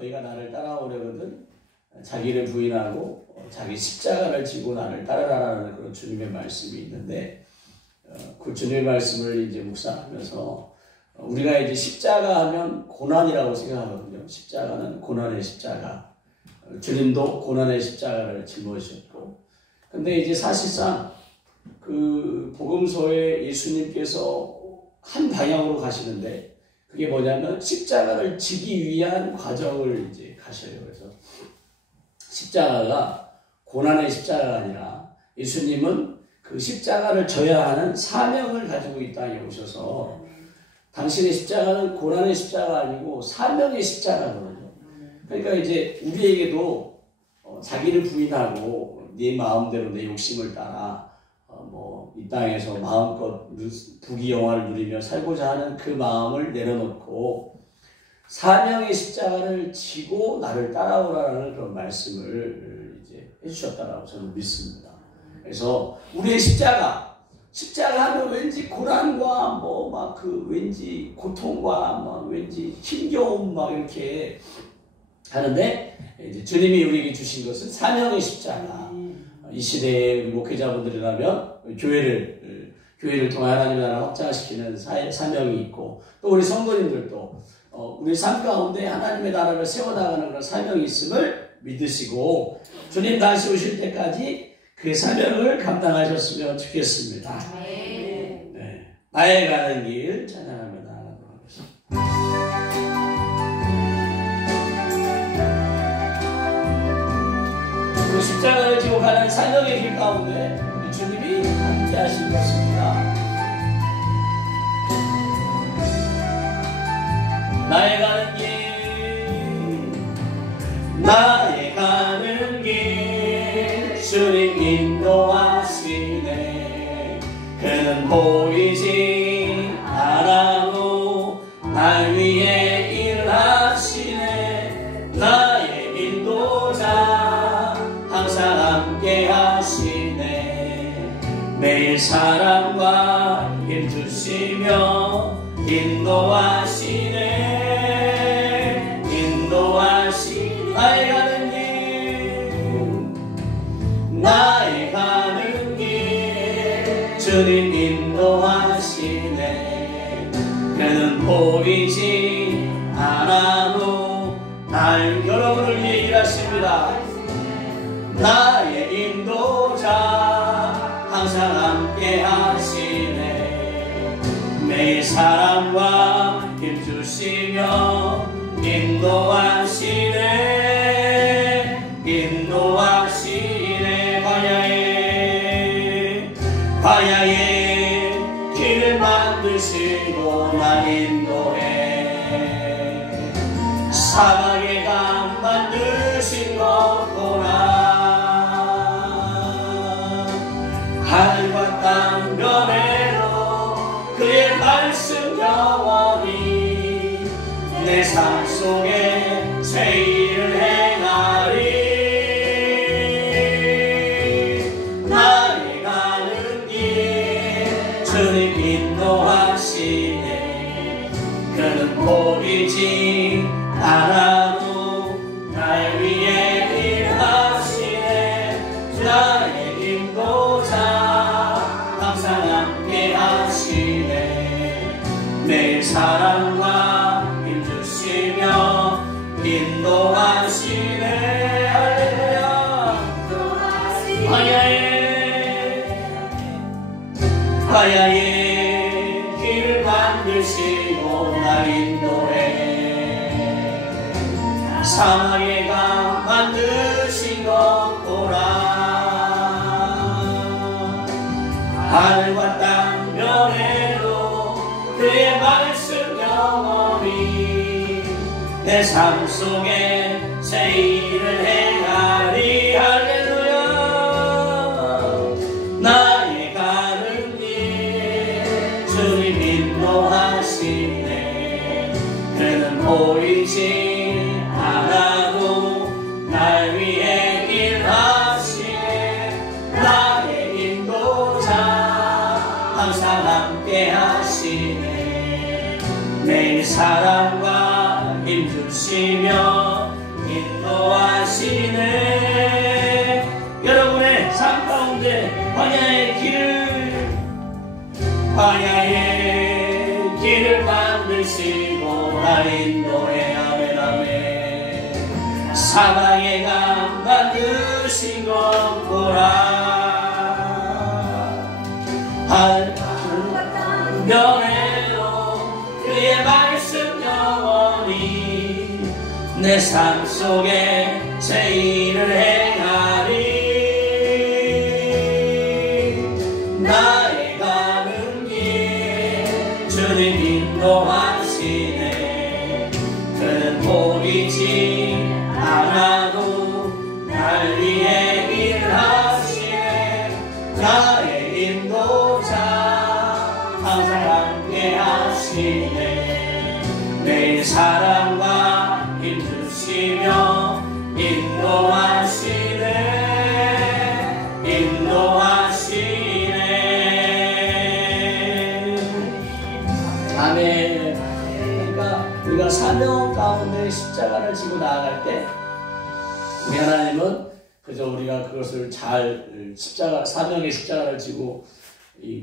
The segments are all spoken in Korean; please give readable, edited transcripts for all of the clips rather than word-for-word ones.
너희가 나를 따라오려거든 자기를 부인하고 자기 십자가를 지고 나를 따르라라는 그런 주님의 말씀이 있는데, 그 주님의 말씀을 이제 묵상하면서 우리가 이제 십자가 하면 고난이라고 생각하거든요. 십자가는 고난의 십자가. 주님도 고난의 십자가를 짊어지셨고, 근데 이제 사실상 그 복음서에 예수님께서 한 방향으로 가시는데, 그게 뭐냐면 십자가를 지기 위한 과정을 이제 가셔요. 그래서 십자가가 고난의 십자가가 아니라 예수님은 그 십자가를 져야 하는 사명을 가지고 이 땅에 오셔서, 당신의 십자가는 고난의 십자가가 아니고 사명의 십자가거든요. 그러니까 이제 우리에게도 자기를 부인하고 네 마음대로 내 욕심을 따라 이 땅에서 마음껏 부귀영화를 누리며 살고자 하는 그 마음을 내려놓고 사명의 십자가를 지고 나를 따라오라는 그런 말씀을 이제 해주셨다라고 저는 믿습니다. 그래서 우리의 십자가 하면 왠지 고난과 왠지 고통과 왠지 힘겨움 막 이렇게 하는데, 이제 주님이 우리에게 주신 것은 사명의 십자가. 이 시대의 목회자분들이라면 교회를 통해 하나님의 나라를 확장시키는 사명이 있고, 또 우리 성도님들도 우리 삶 가운데 하나님의 나라를 세워나가는 그런 사명이 있음을 믿으시고 주님 다시 오실 때까지 그 사명을 감당하셨으면 좋겠습니다. 네. 나의 가는 길 찬양하며 나아가도록 하겠습니다. 그 십자가를 지고 가는 사명의 길 가운데 우리 주님이 함께 하실 것입니다. 나의 가는 길 주님 인도하시네. 그는 보이지 않아도 날 위해 일을 하시네. 나의 인도자 항상 함께 하시네. 매일 사랑과 힘 주시며 인도하시네. 나의 가는 길 주님 인도하시네. 그는 보이지 않아도 날 여러분을 위해 일하십니다. 나의 인도자 항상 함께 하시네. 매일 사랑과 힘 주시며 인도하시네. 광야에 길을 만드시고 날 인도해. 사막에 강 만드신 것보라. 하늘과 땅 변해도 그의 말씀 영원히 내 삶 속에 새 일을 행하리. 주님 인도하시네. 그는 보이지 않아도 날 위해 일하시네. 나의 인도자 항상 함께 하시네. 매일 사랑과 힘 주시며 인도하시네. 광야에 길을 만드시고 날 인도해. 사막에 강 만드신 것 보라. 하늘과 땅 변해도 그의 말씀 영원히 내 삶 속에 새 일을 행하리. 할렐루야. 나의 가는 길 주님 인도하시네. 그는 보이지 않아도 날 위해 일하시네. 나의 인도자 항상 함께 하시네. 매일 사랑과 힘 주시며 주시며 인도하시네. 여러분의 삶 가운데 광야의 길을 만드시고 날 인도해. 아멘 아멘. 사막의 강 만드신 것 보라. 면회로 그의 말씀 영원히 내 삶 속에 제일을 행하리. 나의 가는 길 주님 인도하시네. 그는 보이지 않아도 날 위해 일하시네. 나의 인도자 항상 함께 하시네. 내 사랑과 힘주시며 인도하시네. 아멘. 그러니까 우리가 사명 가운데 십자가를 지고 나아갈 때 우리 하나님은 그저 우리가 그것을 잘 사명의 십자가를 지고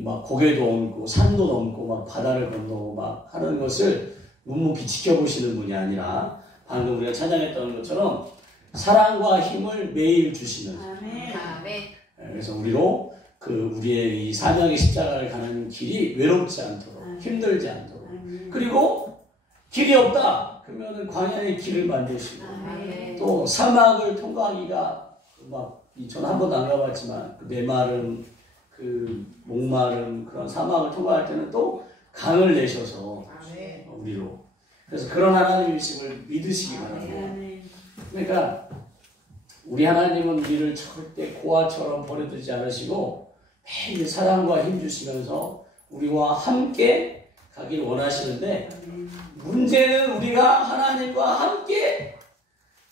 막 고개도 넘고 산도 넘고 막 바다를 건너고 막 하는 것을 묵묵히 지켜보시는 분이 아니라 방금 우리가 찬양했던 것처럼 사랑과 힘을 매일 주시는. 아멘. 그래서 우리로 우리의 이 사명의 십자가를 가는 길이 외롭지 않도록 힘들지 않도록. 그리고 길이 없다 그러면은 광야의 길을 만드시고 또 사막을 통과하기가 저는 한 번도 안 가봤지만 메마름 목마름 그런 사막을 통과할 때는 또 강을 내셔서 우리로. 그래서 그런 하나님이심을 믿으시기 바랍니다. 그러니까 우리 하나님은 우리를 절대 고아처럼 버려두지 않으시고 매일 사랑과 힘 주시면서 우리와 함께 가길 원하시는데, 문제는 우리가 하나님과 함께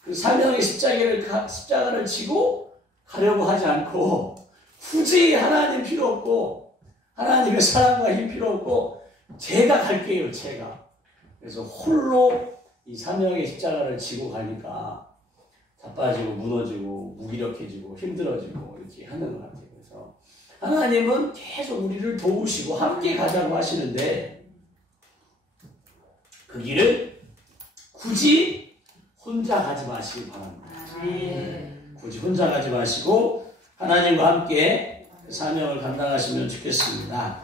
그 사명의 십자가를 지고 가려고 하지 않고, 굳이 하나님 필요 없고 하나님의 사랑과 힘 필요 없고 제가 갈게요, 제가. 그래서 홀로 이 사명의 십자가를 지고 가니까 자빠지고 무너지고 무기력해지고 힘들어지고 이렇게 하는 것 같아요. 그래서 하나님은 계속 우리를 도우시고 함께 가자고 하시는데 그 길을 굳이 혼자 가지 마시기 바랍니다. 굳이 혼자 가지 마시고 하나님과 함께 사명을 감당하시면 좋겠습니다.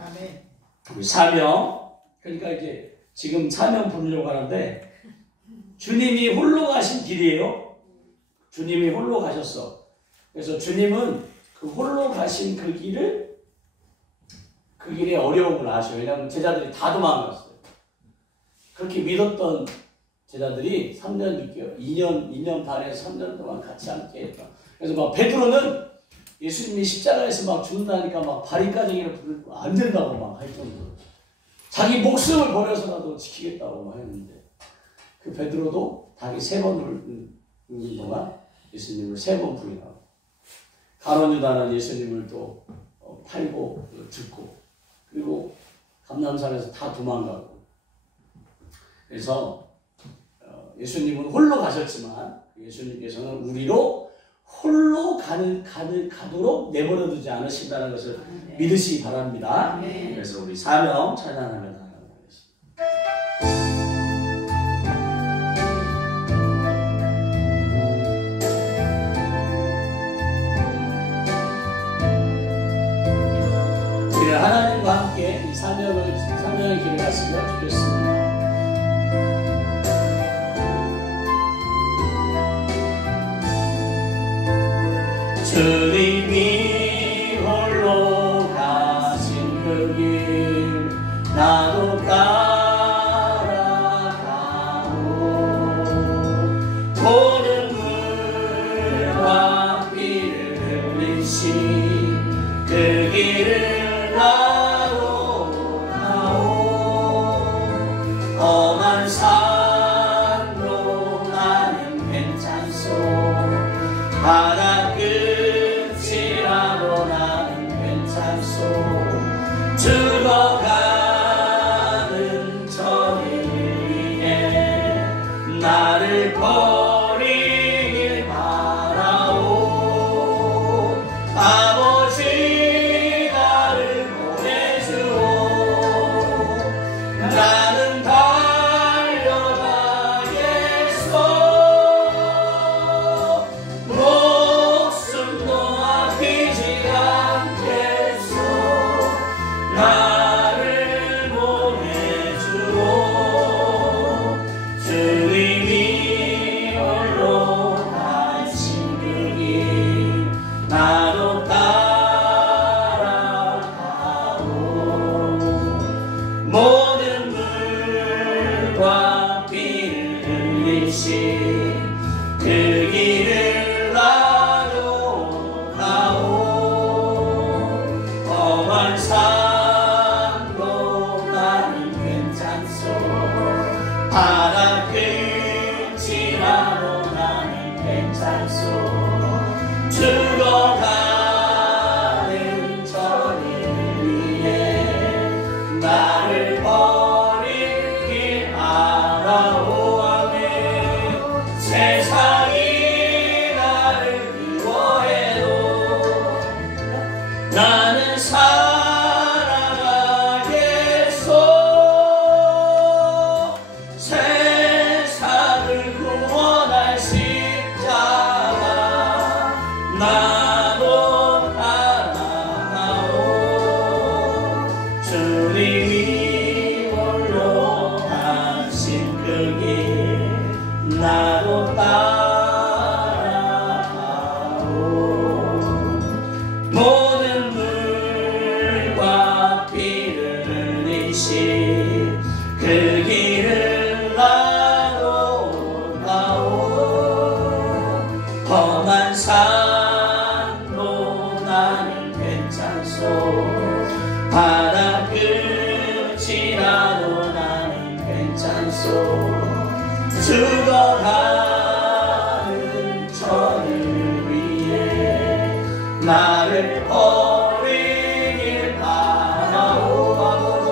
우리 사명, 그러니까 이제 지금 사명 부르려고 하는데 주님이 홀로 가신 길이에요. 주님이 홀로 가셨어. 그래서 주님은 그 홀로 가신 그 길의 어려움을 아셔요. 왜냐하면 제자들이 다 도망갔어요. 그렇게 믿었던 제자들이 3년 6개월, 2년 반에서 3년 동안 같이 함께 했다. 그래서 막 베드로는 예수님이 십자가에서 막 죽는다니까 막 바리까지기를 부르고 안 된다고 막 할 정도로 자기 목숨을 버려서라도 지키겠다고 막 했는데, 그 베드로도 닭이 3번 울는 동안 예수님을 3번 부인하고, 가룟 유다는 예수님을 또 팔고 죽고, 그리고 감람산에서 다 도망가고. 그래서 예수님은 홀로 가셨지만 예수님께서는 우리로 홀로 가도록 내버려두지 않으신다는 것을 믿으시기 바랍니다. 그래서 우리 사명 찬양하며 나아가겠습니다. 우리 하나님과 함께 이 사명의 길을 갔으면 좋겠습니다. 주님이 홀로 가신 그 길 나도 따라가고, 모든 물과 피를 흘리신 그 길을 나도 가오. 험한 산도 나는 괜찮소. 바다 끝이라도 나는 괜찮소. 죽어가는 저를 위해 나를 길을 나도 가오 험한 산도 나는 괜찮소 바다 끝이라도 나는 괜찮소 죽어가는 저리를 위해 나를 버릴 길 알아오 아멘 세상이 나를 미워해도 나는 살아가겠소 세상을 구원할 십자가 나도 따라가오 주님이 홀로 하신 그 길 나도 따라가오 모든 물과 피를 흘리신 그 길을 나도 가오 험한 산도 나는 괜찮소 바다 끝이라도 나는 괜찮소 죽어가는 저를 위해 나를 버리길 바라오 아버지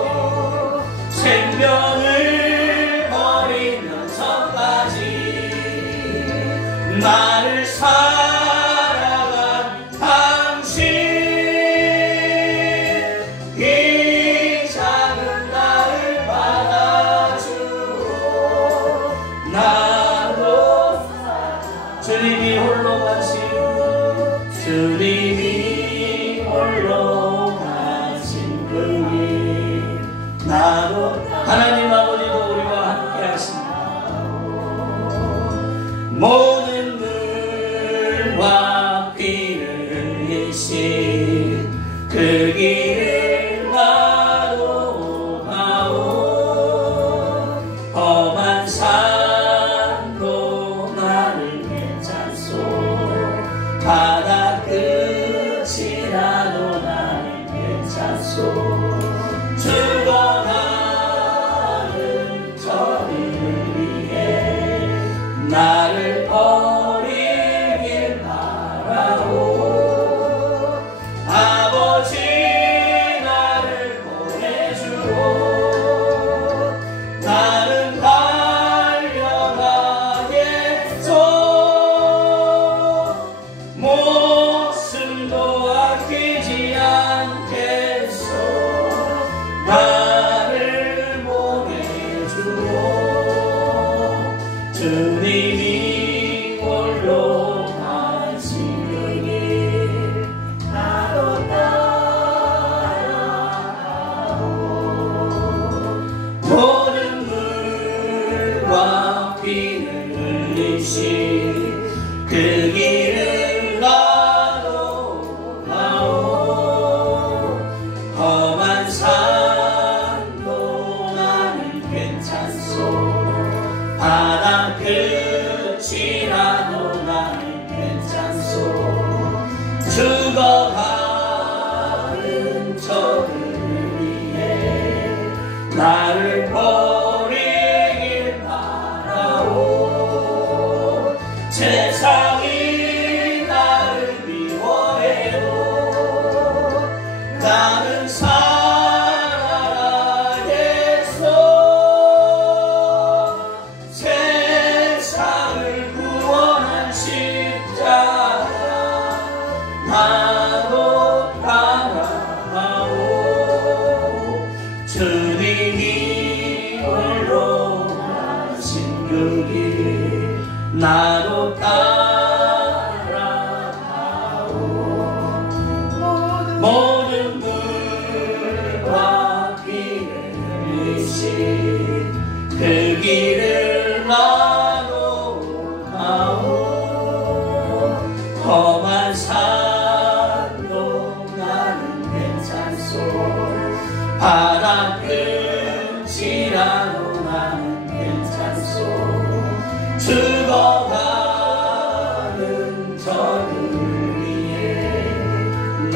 생명을 버리면서까지 나를 사랑한 당신 이 작은 나를 받아주오 나도 주님이 홀로 가신 주님이 홀로 가신 그 길 나도 하나님 아버지도 우리와 함께 하십니다 모든 물과 피를 흘리신 그 길을 나도 가오 험한 산도 나는 괜찮소 바다 끝이라도 나는 괜찮소 죽어가는 저리를 위해 나를 버리길 바라오 아버지 나를 보내주오 나는 달려가겠소 목숨도 아끼지 않겠소 나를 보내주오 주님이 홀로 가신 그 길 나도 따라가오 모든 물과 피를 흘리신 그 길을 나도 가오 험한 산도 나는 괜찮소 바다 끝이라도 나는 괜찮소 죽어가는 저들을 위해 나를 버리길 바라오 세상이 나를 미워해도 나는 살아가겠소 세상을 구원한 십자가 나도 따라가오 주님이 홀로 가신 그 길 나도 따라가오 모든 물과 피를 흘리신 그 길을 나도 가오 험한 산도 나는 괜찮소 바다 끝이라도 나는 괜찮소 죽어가는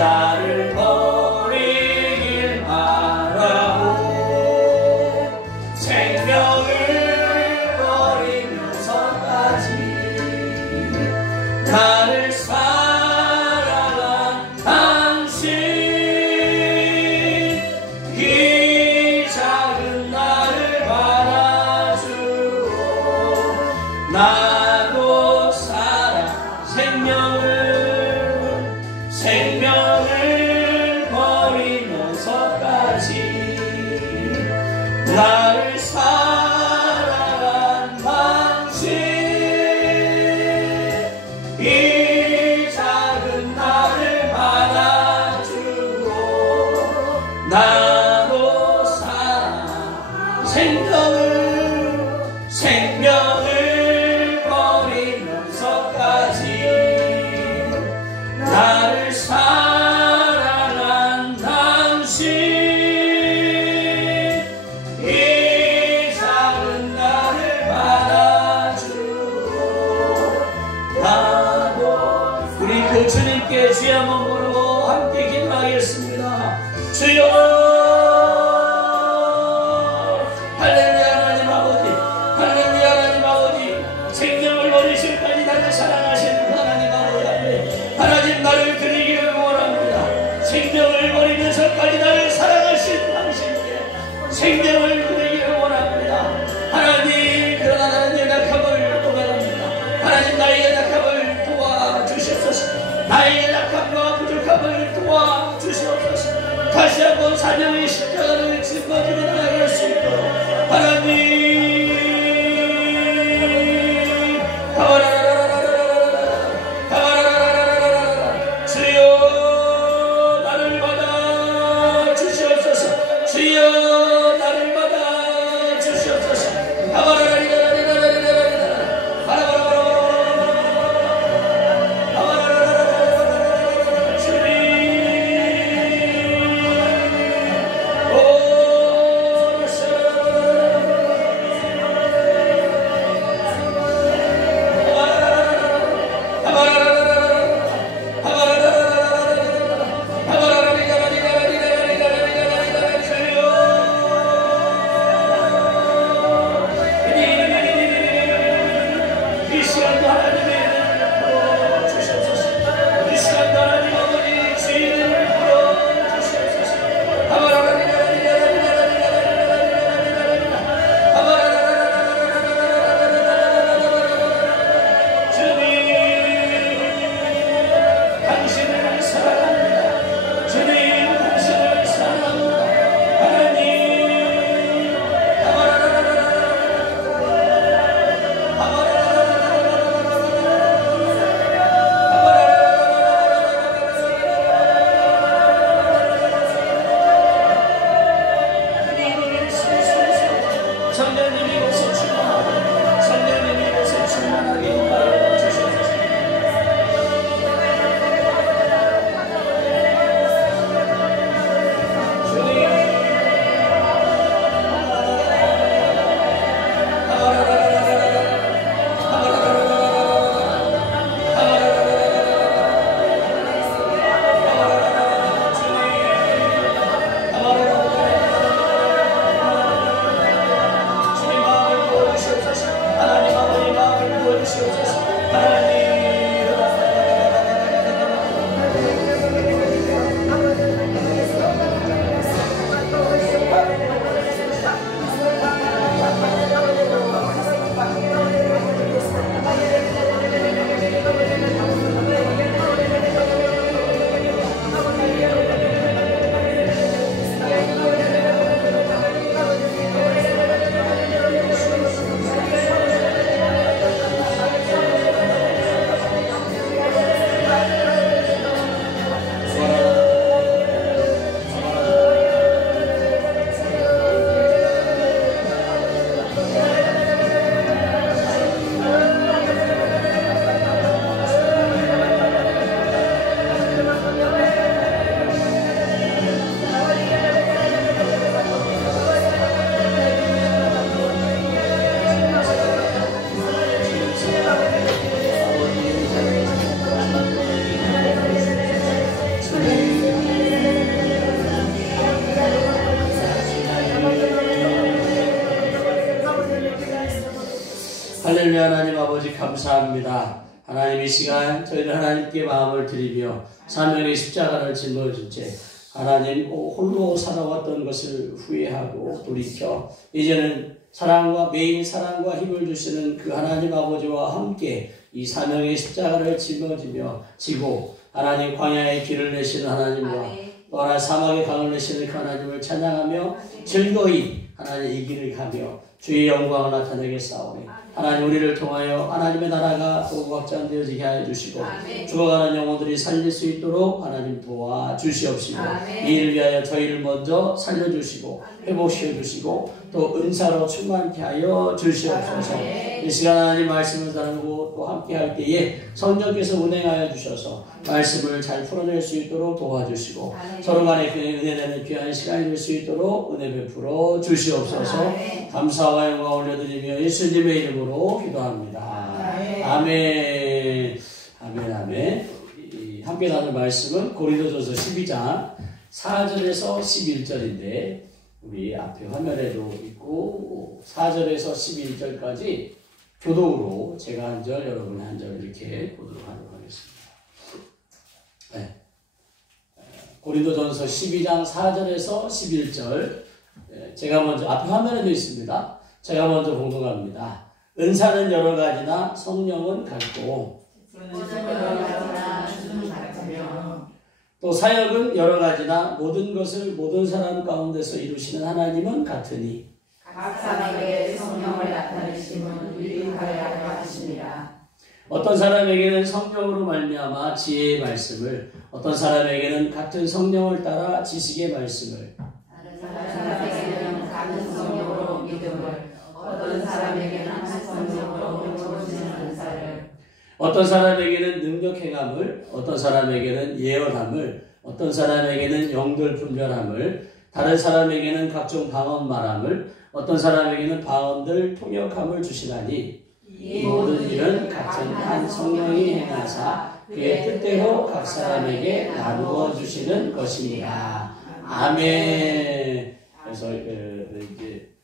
나를 버리길 말라고 생명을 버리면서까지 나를 사랑한 당신 이 작은 나를 받아주고 나도 살아 생명을 버리면서까지 나를 사랑한 당신 이 작은 나를 받아주고 나도 살아 생명을 버리면서까지 나를 사랑한 당신 이 작은 나를 받아주고 나도 우리 그 주님께 주여 한번 부르고 함께 기도하겠습니다. 주여 할렐루야 하나님 아버지 할렐루야 하나님 아버지 생명을 버리실까지 나를 사랑하시는 하나님 아버지 앞에 하나님 나를 드리기를 원합니다. 생명을 버리면서까지 나를 사랑하신 당신께 생명을 드리기를 원합니다. 하나님 그러나 나는 연약함을 고백합니다. 하나님 나의 연약함을 도와주시옵소서. 나의 연약함과 부족함을 도와주시옵소서. 다시 한번 사명의 십자가를 짊어지고 나아갈 수 있도록 하나님 주여 나를 받아 주시옵소서. 주여 나를 받아 주시옵소서. 감사합니다. 하나님 이 시간 저희들 하나님께 마음을 드리며 사명의 십자가를 짊어진 채 하나님 홀로 살아왔던 것을 후회하고 돌이켜 이제는 사랑과 매일 사랑과 힘을 주시는 그 하나님 아버지와 함께 이 사명의 십자가를 짊어지며 지고 하나님 광야의 길을 내시는 하나님과 또 하나님 사막의 강을 내시는 그 하나님을 찬양하며 즐거이 하나님 이 길을 가며 주의 영광을 나타내겠사오니 하나님 우리를 통하여 하나님의 나라가 또 확장되어지게 하여 주시고 죽어가는 영혼들이 살릴 수 있도록 하나님 도와주시옵시고 이 일을 위하여 저희를 먼저 살려주시고 회복시켜주시고 또 은사로 충만케 하여 주시옵소서. 이 시간 하나님 말씀을 나누고 또 함께 할 때에 성령께서 운행하여 주셔서 말씀을 잘 풀어낼 수 있도록 도와주시고 서로 간에 은혜되는 귀한 시간이 될 수 있도록 은혜 베풀어 주시옵소서. 감사와 영광 올려드리며 예수님의 이름으로 기도합니다. 아멘. 아멘. 아멘. 함께 나눌 말씀은 고린도전서 12장 4절에서 11절인데 우리 앞에 화면에도 있고 4절에서 11절까지 교독으로 제가 한 절, 여러분이 한 절 이렇게 보도록 하도록 하겠습니다. 네. 고린도전서 12장 4절에서 11절 제가 먼저 앞에 화면에도 있습니다. 제가 먼저 공독합니다. 은사는 여러 가지나 성령은 같고 또 사역은 여러 가지나 모든 것을 모든 사람 가운데서 이루시는 하나님은 같으니 각 사람에게 성령을 나타내심은 유익하여 하십니다. 어떤 사람에게는 성령으로 말미암아 지혜의 말씀을 어떤 사람에게는 같은 성령을 따라 지식의 말씀을 다른 사람에게는 같은 성령으로 믿음을 어떤 사람에게는 한 성령으로 모르시는 은사를 어떤 사람에게는 능력 행함을 어떤 사람에게는 예언함을 어떤 사람에게는 영들 분별함을 다른 사람에게는 각종 방언 말함을 어떤 사람에게는 방언들 통역함을 주시나니 이 모든 일은 같은 한 성령이 행하사 그의 뜻대로 각 사람에게 나누어 주시는 것입니다. 아멘. 그래서 이제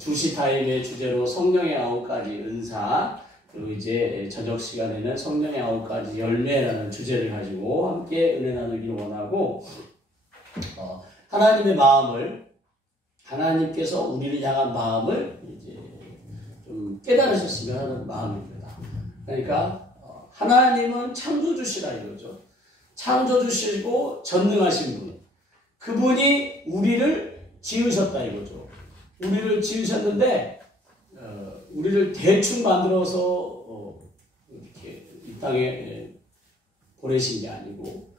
주시 타임의 주제로 성령의 9가지 은사 그리고 이제 저녁 시간에는 성령의 9가지 열매라는 주제를 가지고 함께 은혜 나누기를 원하고 하나님의 마음을 하나님께서 우리를 향한 마음을 이제 좀 깨달으셨으면 하는 마음입니다. 그러니까 하나님은 창조주시라 이거죠. 창조주시고 전능하신 분. 그분이 우리를 지으셨다 이거죠. 우리를 지으셨는데 우리를 대충 만들어서 이렇게 이 땅에 보내신 게 아니고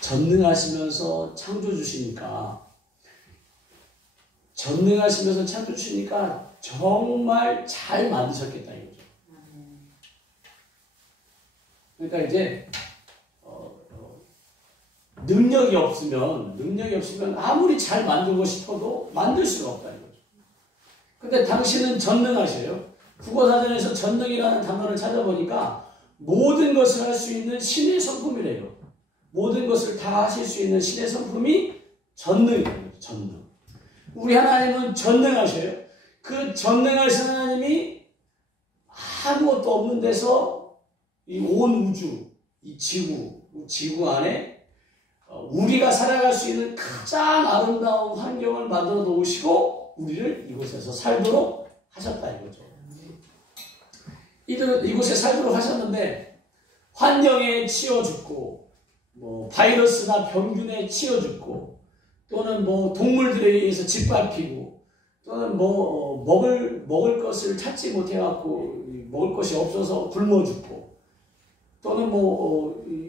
전능하시면서 창조주시니까 전능하시면서 창조주시니까 정말 잘 만드셨겠다 이거죠. 그러니까 이제 능력이 없으면 아무리 잘 만들고 싶어도 만들 수가 없다 이거죠. 근데 당신은 전능하셔요. 국어사전에서 전능이라는 단어를 찾아보니까 모든 것을 할 수 있는 신의 성품이래요. 모든 것을 다 하실 수 있는 신의 성품이 전능이에요. 전능. 우리 하나님은 전능하셔요. 그 전능하신 하나님이 아무것도 없는 데서 이 온 우주, 이 지구 안에 우리가 살아갈 수 있는 가장 아름다운 환경을 만들어 놓으시고 우리를 이곳에서 살도록 하셨다 이거죠. 이곳에 살도록 하셨는데 환경에 치여 죽고 바이러스나 병균에 치여 죽고 또는 동물들에 의해서 짓밟히고 또는 먹을 것을 찾지 못해갖고 먹을 것이 없어서 굶어 죽고 또는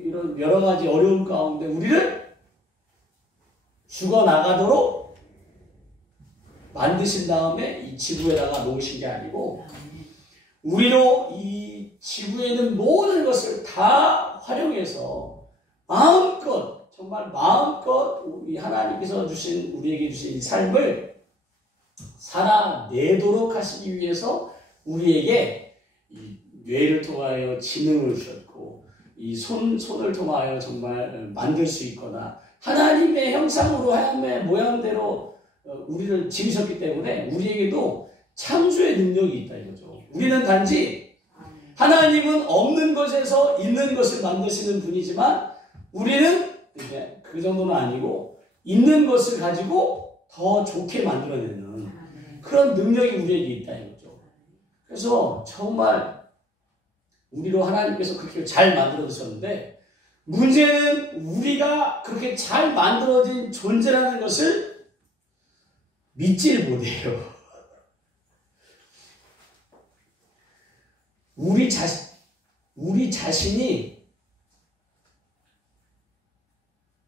이런 여러 가지 어려움 가운데 우리를 죽어나가도록 만드신 다음에 이 지구에다가 놓으신 게 아니고 우리로 이 지구에 있는 모든 것을 다 활용해서 정말 마음껏 우리 하나님께서 우리에게 주신 이 삶을 살아내도록 하시기 위해서 우리에게 이 뇌를 통하여 지능을 주셨고 이 손을 통하여 정말 만들 수 있거나 하나님의 형상으로 하나님의 모양대로 우리를 지으셨기 때문에 우리에게도 창조의 능력이 있다 이거죠. 우리는 단지 하나님은 없는 것에서 있는 것을 만드시는 분이지만 우리는 이제 그 정도는 아니고 있는 것을 가지고 더 좋게 만들어내는 그런 능력이 우리에게 있다 이거죠. 그래서 정말 우리로 하나님께서 그렇게 잘 만들어 주셨는데 문제는 우리가 그렇게 잘 만들어진 존재라는 것을 믿지를 못해요. 우리 자신이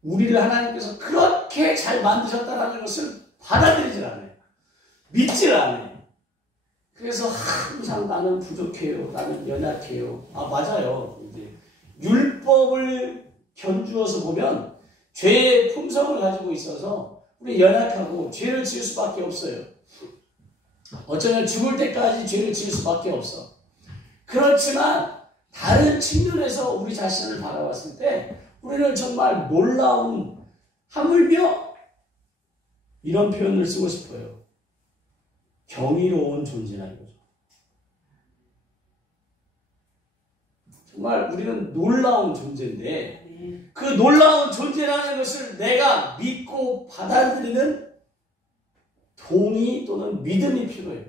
우리를 하나님께서 그렇게 잘 만드셨다는 것을 받아들이질 않아요. 믿질 않아요. 그래서 항상 나는 부족해요. 나는 연약해요. 아, 맞아요. 이제 율법을 견주어서 보면 죄의 품성을 가지고 있어서 우리 연약하고 죄를 지을 수밖에 없어요. 어쩌면 죽을 때까지 죄를 지을 수밖에 없어. 그렇지만 다른 측면에서 우리 자신을 바라봤을 때 우리는 정말 놀라운, 하물며 이런 표현을 쓰고 싶어요. 경이로운 존재라 이거죠. 정말 우리는 놀라운 존재인데 그 놀라운 존재라는 것을 내가 믿고 받아들이는 동의 또는 믿음이 필요해요.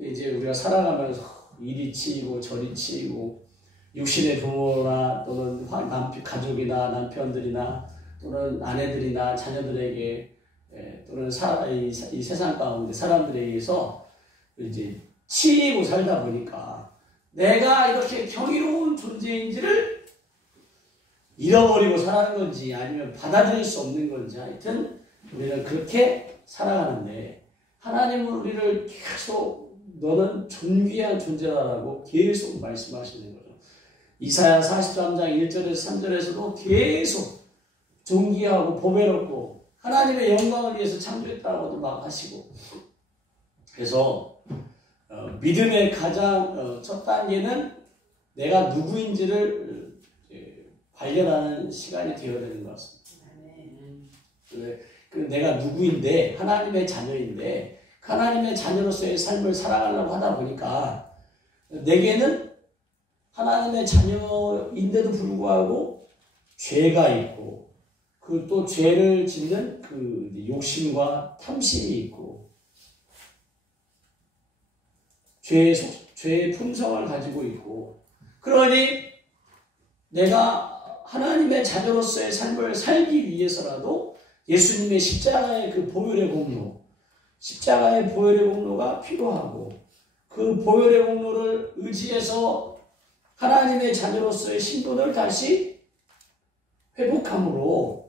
이제 우리가 살아가면서 이리 치이고 저리 치이고 육신의 부모나 또는 가족이나 남편들이나 또는 아내들이나 자녀들에게 또는 이 세상 가운데 사람들에게서 이제 치이고 살다 보니까 내가 이렇게 경이로운 존재인지를 잃어버리고 살아가는 건지 아니면 받아들일 수 없는 건지 하여튼 우리는 그렇게 살아가는데 하나님은 우리를 계속 너는 존귀한 존재라고 계속 말씀하시는 거죠. 이사야 43장 1절에서 3절에서도 계속 존귀하고 보배롭고 하나님의 영광을 위해서 창조했다고도 막 하시고 그래서 믿음의 가장 첫 단계는 내가 누구인지를 발견하는 시간이 되어야 되는 것 같습니다. 내가 누구인데 하나님의 자녀인데 하나님의 자녀로서의 삶을 살아가려고 하다 보니까 내게는 하나님의 자녀인데도 불구하고 죄가 있고 그 또 죄를 짓는 그 욕심과 탐심이 있고 죄의 품성을 가지고 있고 그러니 내가 하나님의 자녀로서의 삶을 살기 위해서라도 예수님의 십자가의 그 보혈의 공로 십자가의 보혈의 공로가 필요하고 그 보혈의 공로를 의지해서 하나님의 자녀로서의 신분을 다시 회복함으로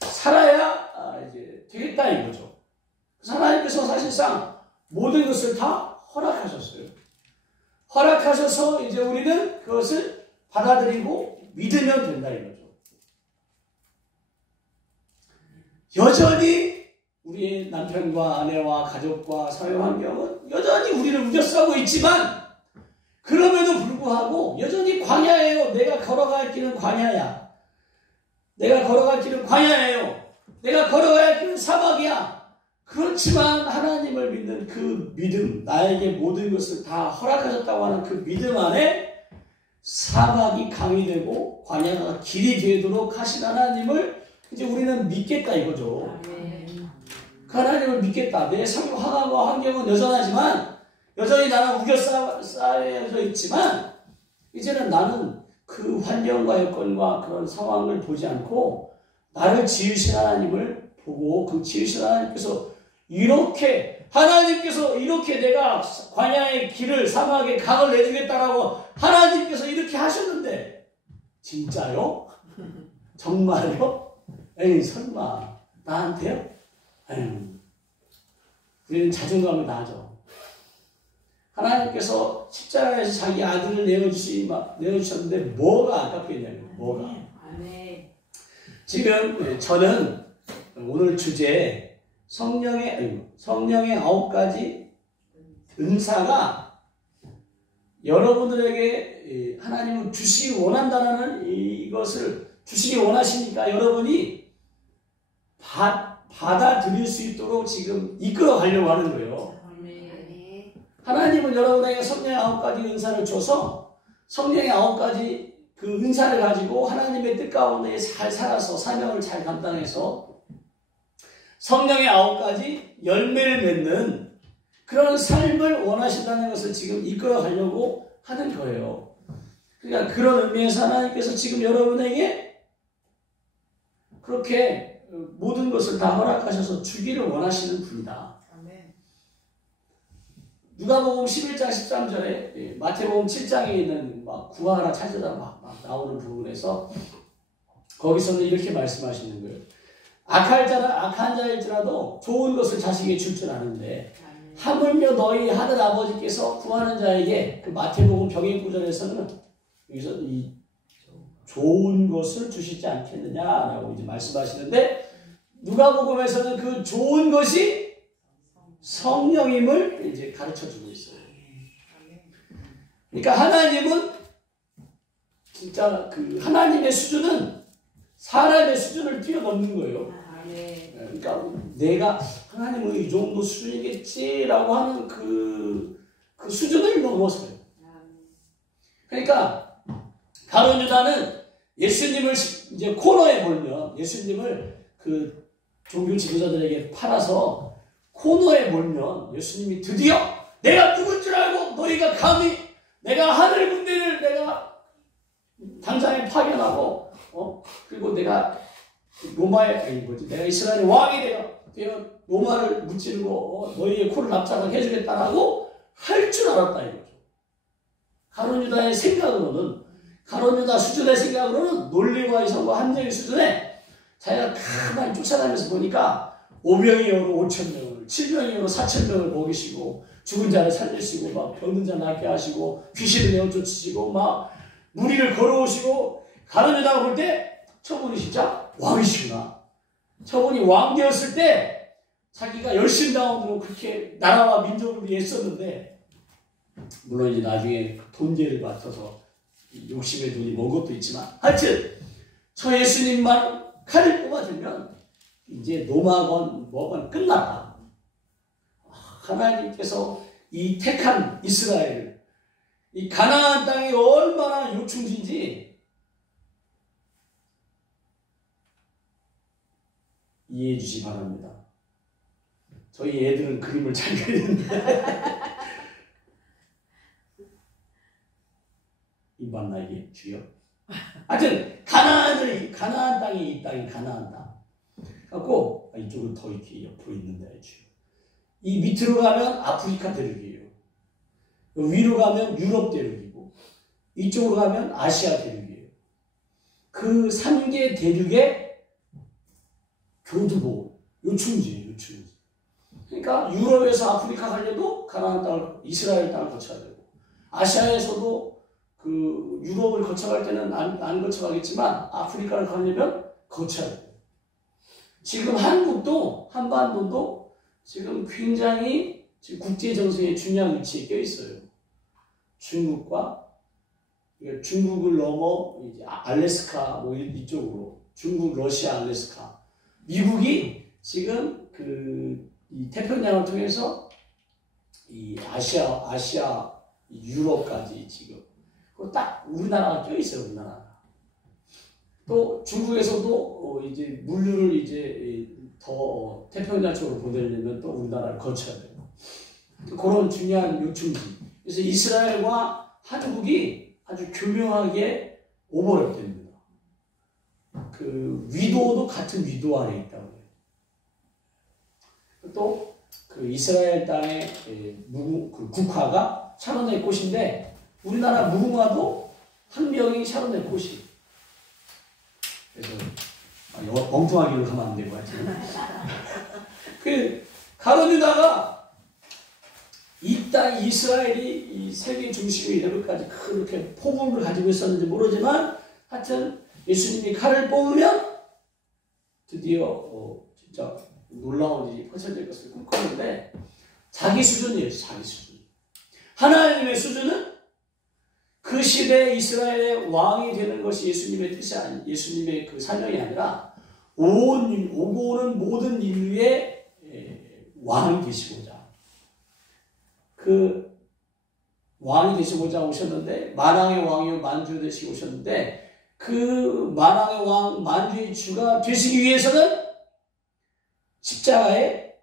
살아야 이제 되겠다 이거죠. 하나님께서 사실상 모든 것을 다 허락하셨어요. 허락하셔서 이제 우리는 그것을 받아들이고 믿으면 된다 이거죠. 여전히 우리의 남편과 아내와 가족과 사회 환경은 여전히 우리를 우겨싸고 있지만 그럼에도 불구하고 여전히 광야예요. 내가 걸어갈 길은 광야야. 내가 걸어갈 길은 광야예요. 내가 걸어가야 할 길은 사막이야. 그렇지만 하나님을 믿는 그 믿음, 나에게 모든 것을 다 허락하셨다고 하는 그 믿음 안에 사막이 강이 되고 광야가 길이 되도록 하신 하나님을 이제 우리는 믿겠다 이거죠. 그 하나님을 믿겠다. 내 삶의 상황과 환경은 여전하지만 여전히 나는 우겨싸여져 있지만 이제는 나는 그 환경과 여건과 그런 상황을 보지 않고 나를 지으신 하나님을 보고 그 지으신 하나님께서 이렇게 내가 광야의 길을 사막의 강을 내주겠다라고 하나님께서 이렇게 하셨는데 진짜요? 정말요? 에이 설마 나한테요? 에이, 우리는 자존감이 나죠. 하나님께서 십자가에서 자기 아들을 내어주셨는데 뭐가 아깝겠냐고요. 뭐가. 지금 저는 오늘 주제 성령의 9가지 은사가 여러분들에게 하나님은 주시기 원한다는 이것을 주시기 원하시니까 여러분이 받아들일 수 있도록 지금 이끌어 가려고 하는 거예요. 하나님은 여러분에게 성령의 9가지 은사를 줘서 성령의 9가지 그 은사를 가지고 하나님의 뜻 가운데 잘 살아서 사명을 잘 감당해서 성령의 9가지 열매를 맺는 그런 삶을 원하신다는 것을 지금 이끌어 가려고 하는 거예요. 그러니까 그런 의미에서 하나님께서 지금 여러분에게 그렇게 모든 것을 다 허락하셔서 주기를 원하시는 분이다. 누가복음 11장 13절에 마태복음 7장에 있는 막 구하라 찾으라 막 나오는 부분에서 거기서는 이렇게 말씀하시는 거예요. 악한 자일지라도 좋은 것을 자식에게 줄 줄 아는데 하물며 너희 하늘 아버지께서 구하는 자에게 그 마태복음 병행 구절에서는 여기서 이 좋은 것을 주시지 않겠느냐라고 이제 말씀하시는데 누가복음에서는 그 좋은 것이 성령임을 이제 가르쳐 주고 있어요. 그러니까 하나님은 진짜 그 하나님의 수준은 사람의 수준을 뛰어넘는 거예요. 그러니까 내가 하나님은 이 정도 수준이겠지라고 하는 그 수준을 넘어서요. 그러니까 가룟 유다는 예수님을 이제 코너에 몰면 예수님을 그 종교 지도자들에게 팔아서 코너에 몰면 예수님이 드디어 내가 누군 줄 알고 너희가 감히 내가 하늘 군대를 내가 당장에 파견하고 그리고 내가 내가 이스라엘의 왕이 되어 로마를 무찌르고 너희의 코를 납작하게 해주겠다라고 할 줄 알았다 이거죠. 가룟 유다의 생각으로는 가룟 유다 수준의 생각으로는 논리와 이성과 함정의 수준에 자기가 가만히 쫓아다니면서 보니까 5명이어로 5,000명을 7명이어로 4,000명을 먹이시고 죽은 자를 살리시고 막 병든 자 낫게 하시고 귀신을 내어쫓으시고 막 무리를 걸어오시고 가룟 유다가 볼 때 저분이 진짜 왕이시구나. 저분이 왕 되었을 때 자기가 열심당원으로 그렇게 나라와 민족을 위해 했었는데 물론 이제 나중에 돈제를 맡아서 욕심의 돈이 먼 것도 있지만 하여튼 저 예수님만 칼을 뽑아들면 이제 노마건 뭐건 끝났다. 하나님께서 이 택한 이스라엘 이 가나안 땅이 얼마나 요충지인지 이해해 주시기 바랍니다. 저희 애들은 그림을 잘 그리는데 이 맞나 이게 주여? 하여튼 가나안 땅이 이 땅이 가나안 땅. 갖고 이쪽은 더 이렇게 옆으로 있는데 주여. 이 밑으로 가면 아프리카 대륙이에요. 위로 가면 유럽 대륙이고 이쪽으로 가면 아시아 대륙이에요. 그 3개 대륙의 교두보 요충지예요. 요충지. 그러니까 유럽에서 아프리카 가려도 가나안 땅을 이스라엘 땅을 거쳐야 되고 아시아에서도 그 유럽을 거쳐갈 때는 안 거쳐가겠지만 아프리카를 가려면 거쳐야 돼요. 지금 한국도 한반도도 지금 굉장히 지금 국제 정세에 중요한 위치에 껴 있어요. 중국을 넘어 이제 알래스카 뭐 이쪽으로 중국, 러시아, 알래스카, 미국이 지금 이 태평양을 통해서 이 아시아, 유럽까지 지금 딱 우리나라가 껴 있어요. 우리나라. 또 중국에서도 이제 물류를 이제 더 태평양 쪽으로 보내려면 또 우리나라를 거쳐야 돼요. 그런 중요한 요충지. 그래서 이스라엘과 한국이 아주 교묘하게 오버랩됩니다. 그 위도도 같은 위도 안에 있다고 해요. 또 그 이스라엘 땅의 그 국화가 샤론의 꽃인데 우리나라 무궁화도 한 명이 샤론의 꽃이. 그래서 엉뚱하기로 가면 안 되고 하여튼. 그 가룟 유다가 이 땅 이스라엘이 이 세계 중심이 되기까지 그렇게 포부를 가지고 있었는지 모르지만 하여튼 예수님이 칼을 뽑으면 드디어 진짜 놀라운 일이 펼쳐질 것을 꿈꾸는데 자기 수준이에요. 자기 수준. 하나님의 수준은 그 시대 이스라엘의 왕이 되는 것이 예수님의 뜻이 아니 예수님의 그 사명이 아니라 오고 오는 모든 인류의 왕이 되시고자 그 왕이 되시고자 오셨는데, 만왕의 왕이요 만주 되시고 오셨는데, 그 만왕의 왕 만주의 주가 되시기 위해서는 십자가에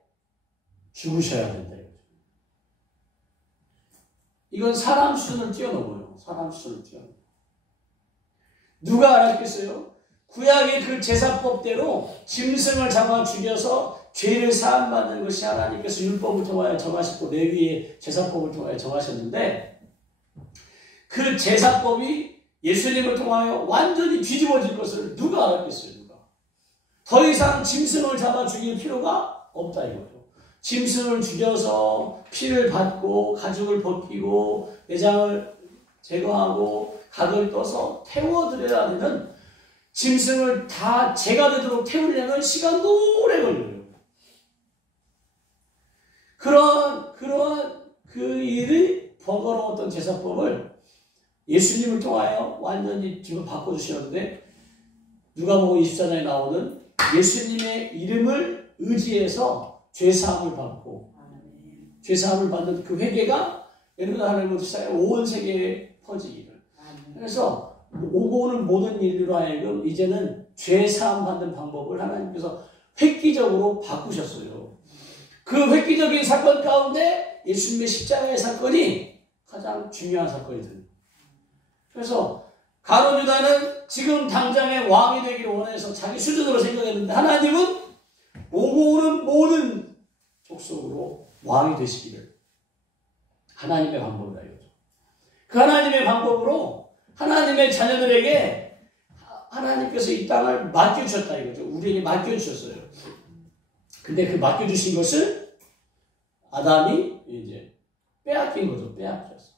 죽으셔야 된다. 이건 사람 수준을 뛰어넘어요. 사람 수준을 뛰어넘어요. 누가 알았겠어요? 구약의 그 제사법대로 짐승을 잡아 죽여서 죄를 사함받는 것이 하나님께서 율법을 통하여 정하셨고 레위의 제사법을 통하여 정하셨는데, 그 제사법이 예수님을 통하여 완전히 뒤집어질 것을 누가 알았겠어요? 누가? 더 이상 짐승을 잡아 죽일 필요가 없다 이거죠. 짐승을 죽여서 피를 받고 가죽을 벗기고 내장을 제거하고 각을 떠서 태워드려야 되는, 짐승을 다 제가 되도록 태우려면 시간도 오래 걸려요. 그러한 그 일이 번거로웠던 제사법을 예수님을 통하여 완전히 지금 바꿔주셨는데, 누가복음 24장에 나오는 예수님의 이름을 의지해서 죄사함을 받고, 죄사함을 받는 그 회개가 여러분 하나님의 뜻에 온 세계에 퍼지기를. 그래서 오고 오는 모든 인류로 하여금 이제는 죄사함 받는 방법을 하나님께서 획기적으로 바꾸셨어요. 그 획기적인 사건 가운데 예수님의 십자가의 사건이 가장 중요한 사건이 됩니다. 그래서 가룟 유다는 지금 당장의 왕이 되기를 원해서 자기 수준으로 생각했는데, 하나님은 오고 오는 모든 족속으로 왕이 되시기를 하나님의 방법이다 이거죠. 그 하나님의 방법으로 하나님의 자녀들에게 하나님께서 이 땅을 맡겨주셨다 이거죠. 우리에게 맡겨주셨어요. 근데 그 맡겨주신 것을 아담이 이제 빼앗긴 거죠. 빼앗겼어.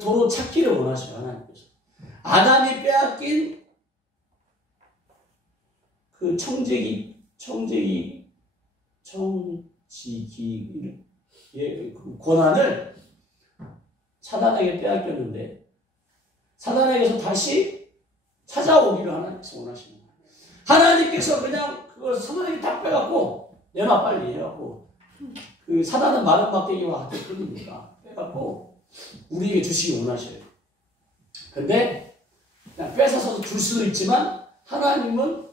도로 찾기를 원하셔요. 하나님께서. 아담이 빼앗긴 그 청지기 그 권한을 사단에게 빼앗겼는데, 사단에게서 다시 찾아오기를 하나님께서 원하시는 거예요. 하나님께서 그냥 그걸 사단에게 딱 빼갖고 내놔 빨리 해갖고, 그 사단은 마른 막대기와 같은 뿐이니까 빼갖고 우리에게 주시기 원하셔요. 근데 그냥 뺏어서 줄 수도 있지만, 하나님은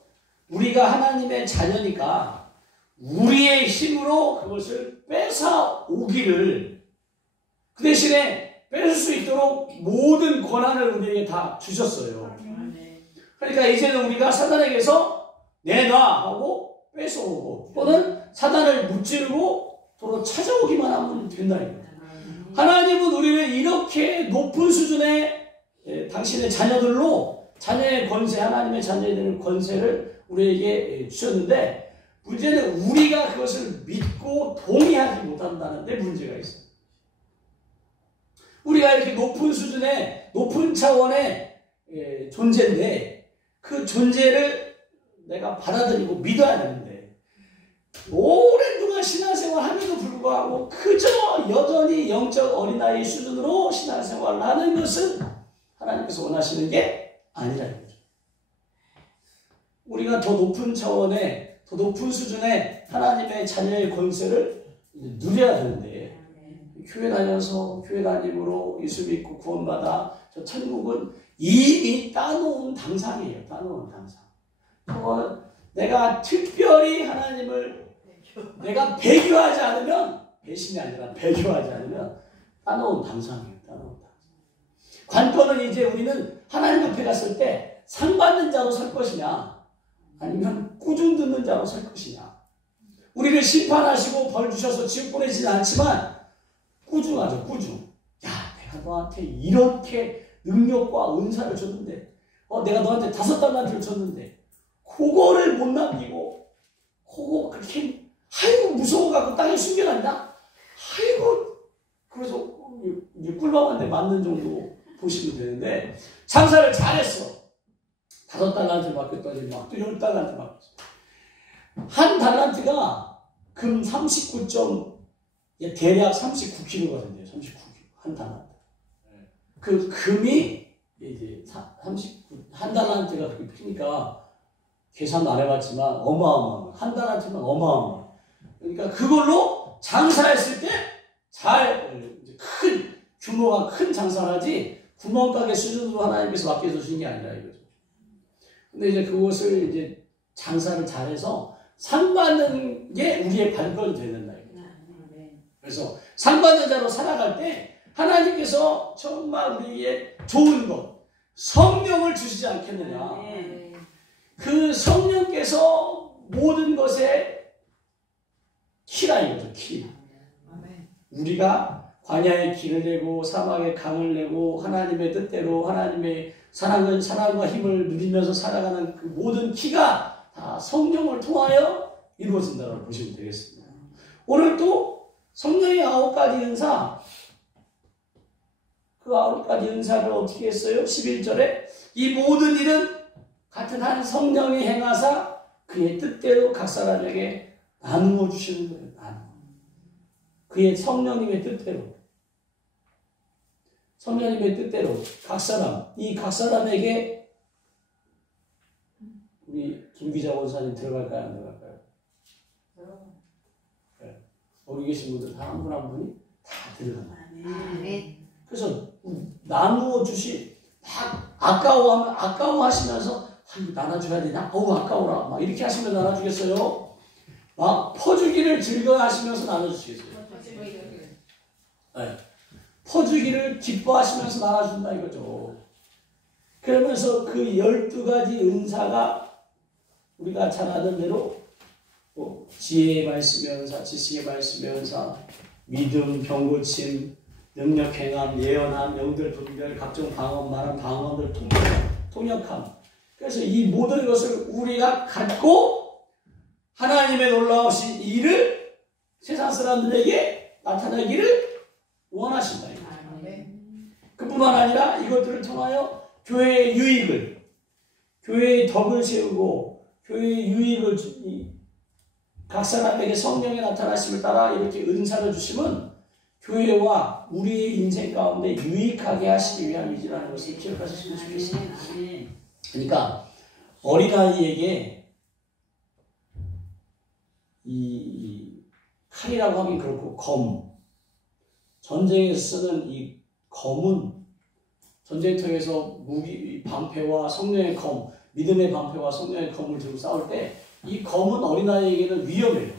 우리가 하나님의 자녀니까 우리의 힘으로 그것을 뺏어 오기를, 그 대신에 뺏을 수 있도록 모든 권한을 우리에게 다 주셨어요. 그러니까 이제는 우리가 사단에게서 내놔 하고 뺏어오고, 또는 사단을 무찌르고 도로 찾아오기만 하면 된다 이거예요. 하나님은 우리를 이렇게 높은 수준의 당신의 자녀들로, 자녀의 권세, 하나님의 자녀에 대한 권세를 우리에게 주셨는데, 문제는 우리가 그것을 믿고 동의하지 못한다는 데 문제가 있어요. 우리가 이렇게 높은 수준의, 높은 차원의 존재인데, 그 존재를 내가 받아들이고 믿어야 되는데, 오랜 동안 신앙생활 함에도 불구하고 그저 여전히 영적 어린아이 수준으로 신앙생활을 하는 것은 하나님께서 원하시는 게 아니라 이거죠. 우리가 더 높은 차원의, 더 높은 수준의 하나님의 자녀의 권세를 누려야 되는데, 교회 다녀서 교회 다님으로 예수 믿고 구원받아 저 천국은 이미 따놓은 당상이에요. 따놓은 당상. 그건 내가 특별히 하나님을 내가 배교하지 않으면, 배신이 아니라 배교하지 않으면 따놓은 당상이에요. 따놓은 당상. 관건은 이제 우리는 하나님 앞에 갔을 때 상 받는 자로 설 것이냐, 아니면 꾸중 듣는 자로 설 것이냐. 우리를 심판하시고 벌 주셔서 지옥 보내지는 않지만 꾸중하죠. 꾸중. 야, 내가 너한테 이렇게 능력과 은사를 줬는데, 내가 너한테 5달란트를 줬는데 그거를 못 남기고 그거 그렇게 아이고 무서워갖고 땅에 숨겨놨나? 아이고, 그래서 이제 꿀밤한테 맞는 정도 보시면 되는데, 장사를 잘했어. 5달란트 맡겼더니 막 또 10달란트 맡겼어. 한 달란트가 금 39점, 대략 39kg가 된대요. 39kg. 한 달란트. 그 금이 이제 한 달란트가 그렇게 크니까 계산 안 해봤지만 어마어마한, 한 달란트면 어마어마한. 그러니까 그걸로 장사했을 때 잘 큰 규모가 큰 장사를 하지 구멍가게 수준으로 하나님께서 맡겨주신 게 아니라 이거죠. 근데 이제 그것을 이제 장사를 잘해서 상 받는 게 우리의 발걸이 되는다 이거죠. 그래서 상 받는 자로 살아갈 때 하나님께서 정말 우리에게 좋은 것, 성령을 주시지 않겠느냐. 그 성령께서 모든 것의 키라 이거죠. 키. 우리가 광야의 길을 내고 사막의 강을 내고 하나님의 뜻대로 하나님의 사랑과 힘을 누리면서 살아가는 그 모든 키가 다 성령을 통하여 이루어진다고 보시면 되겠습니다. 오늘 또 성령의 9가지 은사, 그 9가지 은사를 어떻게 했어요? 11절에 이 모든 일은 같은 한 성령이 행하사 그의 뜻대로 각 사람에게 나누어 주시는 거예요. 그의 성령님의 뜻대로. 성령님의 뜻대로 각 사람, 이 각 사람에게 우리 김기자 원사님 들어갈까요? 안 들어갈까요? 네. 거기 계신 분들 다 한 분 한 분이 다 들어가요. 그래서 나누어 주시, 막 아까워하시면서 나눠줘야 되나? 아까워라. 막 이렇게 하시면 나눠주겠어요? 막 퍼주기를 즐거워하시면서 나눠주시겠어요? 네. 퍼주기를 기뻐하시면서 나눠준다 이거죠. 그러면서 그 12가지 은사가 우리가 잘 아는 대로 지혜의 말씀의 은사, 지식의 말씀의 은사, 믿음, 병고침, 능력 행함, 예언함, 영들 분별, 각종 방언, 말함, 방언들 통역함. 그래서 이 모든 것을 우리가 갖고 하나님의 놀라우신 일을 세상 사람들에게 나타내기를 원하신다. 그뿐만 아니라 이것들을 통하여 교회의 유익을, 교회의 덕을 세우고 교회의 유익을 각 사람에게 성령의 나타나심을 따라 이렇게 은사를 주시면 교회와 우리의 인생 가운데 유익하게 하시기 위함이라는 것을 기억하셨으면 좋겠습니다. 그러니까 어린아이에게 이 칼이라고 하긴 그렇고 검, 전쟁에서 쓰는 이 검은 전쟁터에서 무기, 방패와 성령의 검, 믿음의 방패와 성령의 검을 들고 싸울 때 이 검은 어린아이에게는 위험해요.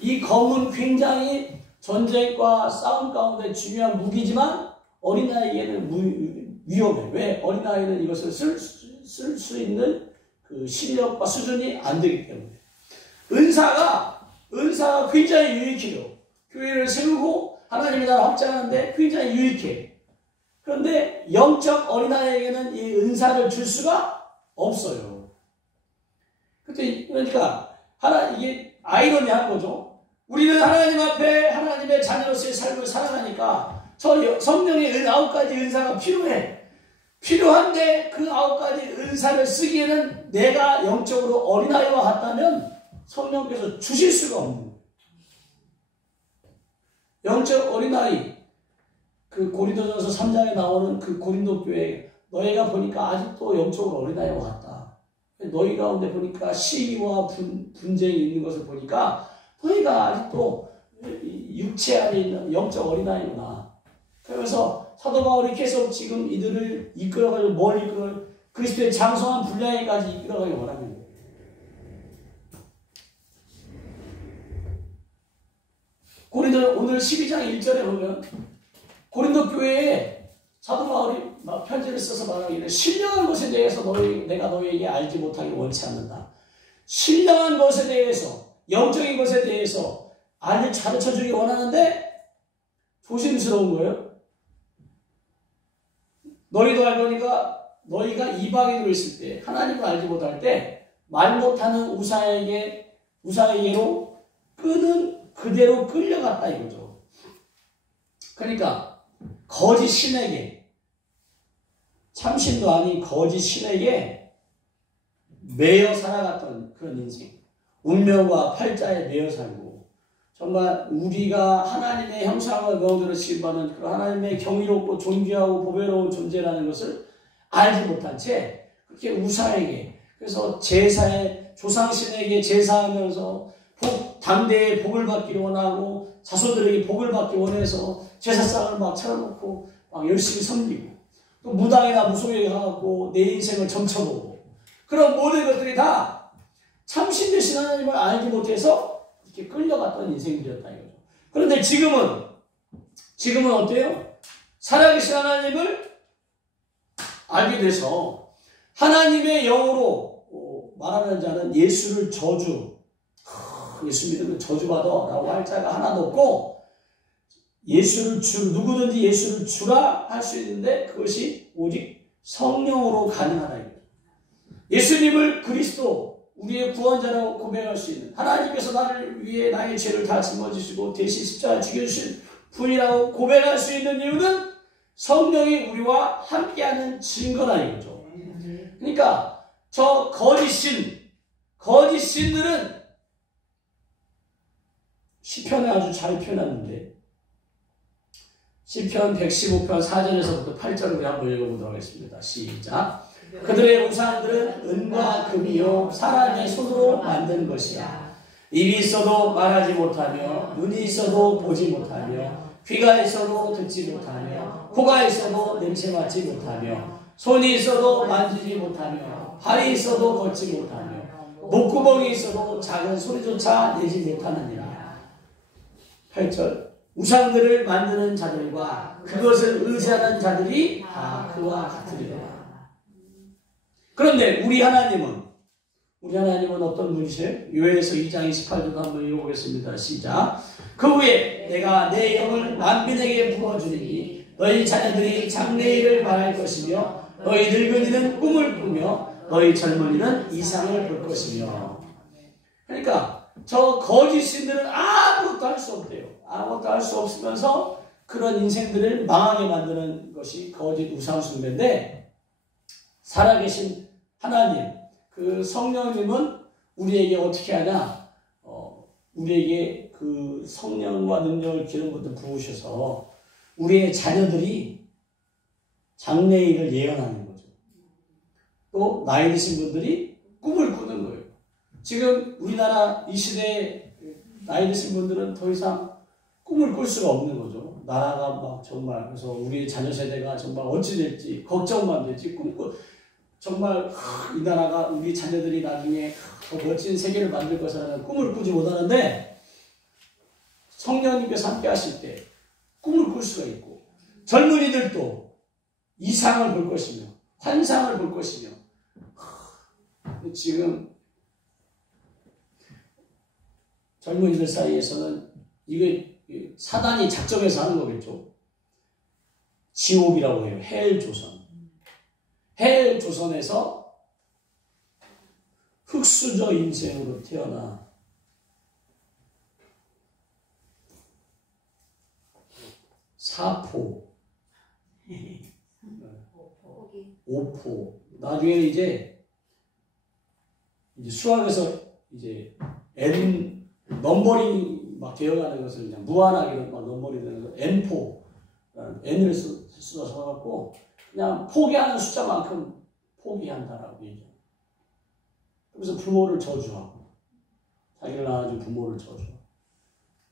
이 검은 굉장히 전쟁과 싸움 가운데 중요한 무기지만 어린아이에게는 위험해. 왜? 어린아이는 이것을 쓸 수 있는 그 실력과 수준이 안 되기 때문에. 은사가 굉장히 유익해요. 교회를 세우고 하나님의 나라 확장하는데 굉장히 유익해. 그런데 영적 어린아이에게는 이 은사를 줄 수가 없어요. 그러니까 이게 아이러니한 거죠. 우리는 하나님 앞에 하나님의 자녀로서의 삶을 살아가니까 저 성령의 9가지 은사가 필요해. 필요한데 그 9가지 은사를 쓰기에는 내가 영적으로 어린아이와 같다면 성령께서 주실 수가 없는 거예요. 영적 어린아이, 그 고린도전서 3장에 나오는 그 고린도 교회, 너희가 보니까 아직도 영적으로 어린아이와 같다. 너희 가운데 보니까 시기와 분쟁이 있는 것을 보니까 너희가 아직도 육체 안에 있는 영적 어린아이구나. 그러면서 사도 바울이 계속 지금 이들을 이끌어가지고 그리스도의 장성한 분량에까지 이끌어가기 원하는 거예요. 고린도 오늘 12장 1절에 보면 고린도 교회에 사도 바울이 편지를 써서 말하기를 신령한 것에 대해서 내가 너희에게 알지 못하기 원치 않는다. 신령한 것에 대해서, 영적인 것에 대해서 가르쳐 주기 원하는데 조심스러운 거예요. 너희도 알고 보니까 너희가 이방인으로 있을 때, 하나님을 알지 못할 때 말 못하는 우상에게로 끄는 그대로 끌려갔다 이거죠. 그러니까 거짓 신에게, 참신도 아닌 거짓 신에게 매여 살아갔던 그런 인생, 운명과 팔자에 매여 살고, 정말 우리가 하나님의 형상과 모델로 지음받는 그런 하나님의 경이롭고 존귀하고 보배로운 존재라는 것을 알지 못한 채 그렇게 우상에게, 그래서 제사에 조상신에게 제사하면서 당대의 복을 받기를 원하고 자손들에게 복을 받기 원해서 제사상을 막 차려놓고 막 열심히 섬기고 또 무당이나 무속에 가갖고 내 인생을 점쳐보고 그런 모든 것들이 다 참신 되신 하나님을 알지 못해서 이렇게 끌려갔던 인생들이었다 이거죠. 그런데 지금은 어때요? 살아계신 하나님을 알게 돼서 하나님의 영으로 말하는 자는 예수를 예수 믿으면 저주받아 라고 할 자가 하나도 없고 누구든지 예수를 주라 할 수 있는데 그것이 오직 성령으로 가능하다 이거죠. 예수님을 그리스도 우리의 구원자라고 고백할 수 있는 하나님께서 나를 위해 나의 죄를 다 짊어지시고 대신 십자가에 죽여주신 분이라고 고백할 수 있는 이유는 성령이 우리와 함께하는 증거다 이거죠. 그러니까 저 거짓 신들은 시편에 아주 잘 표현했는데 시편 115편 4절에서부터 8절을 우리 한번 읽어보도록 하겠습니다. 시작. 그들의 우상들은 은과 금이요 사람의 손으로 만든 것이야. 입이 있어도 말하지 못하며 눈이 있어도 보지 못하며 귀가 있어도 듣지 못하며 코가 있어도 냄새 맡지 못하며 손이 있어도 만지지 못하며 발이 있어도 걷지 못하며 목구멍이 있어도 작은 소리조차 내지 못하느니라. 8절. 우상들을 만드는 자들과 그것을 의지하는 자들이 다 그와 같으리라. 그런데 우리 하나님은 어떤 분이세요? 요엘서 2장 28절도 한번 읽어보겠습니다. 시작. 그 후에 내가 내 영을 만민에게 부어주리니 너희 자녀들이 장래일을 말할 것이며 너희 늙은이는 꿈을 꾸며 너희 젊은이는 이상을 볼 것이며. 그러니까 저 거짓 신들은 아무것도 할 수 없대요. 아무것도 할 수 없으면서 그런 인생들을 망하게 만드는 것이 거짓 우상 숭배인데 살아계신 하나님, 그 성령님은 우리에게 어떻게 하냐? 우리에게 그 성령과 능력을 기름부터 부으셔서 우리의 자녀들이 장래일을 예언하는 거죠. 또 나이 드신 분들이 꿈을 꾸는 거예요. 지금 우리나라 이 시대에 나이 드신 분들은 더 이상 꿈을 꿀 수가 없는 거죠. 나라가 막 정말 그래서 우리 자녀 세대가 정말 어찌 될지 걱정만 되지 정말 이 나라가 우리 자녀들이 나중에 더 멋진 세계를 만들 것이라는 꿈을 꾸지 못하는데 성령님께서 함께 하실 때 꿈을 꿀 수가 있고 젊은이들도 이상을 볼 것이며 환상을 볼 것이며 지금 젊은이들 사이에서는 이게 사단이 작정해서 하는 거겠죠. 지옥이라고 해요. 헬 조선에서 흑수저 인생으로 태어나 사포, 오포, 나중에는 이제 수학에서 이제 N 넘버링 막 되어가는 것을 그냥 무한하게 막 넘버링 되는 거 N포, N을 써서 갖고 그냥 포기하는 숫자만큼 포기한다라고 얘기해요. 그래서 부모를 저주하고 자기를 낳아준 부모를 저주하고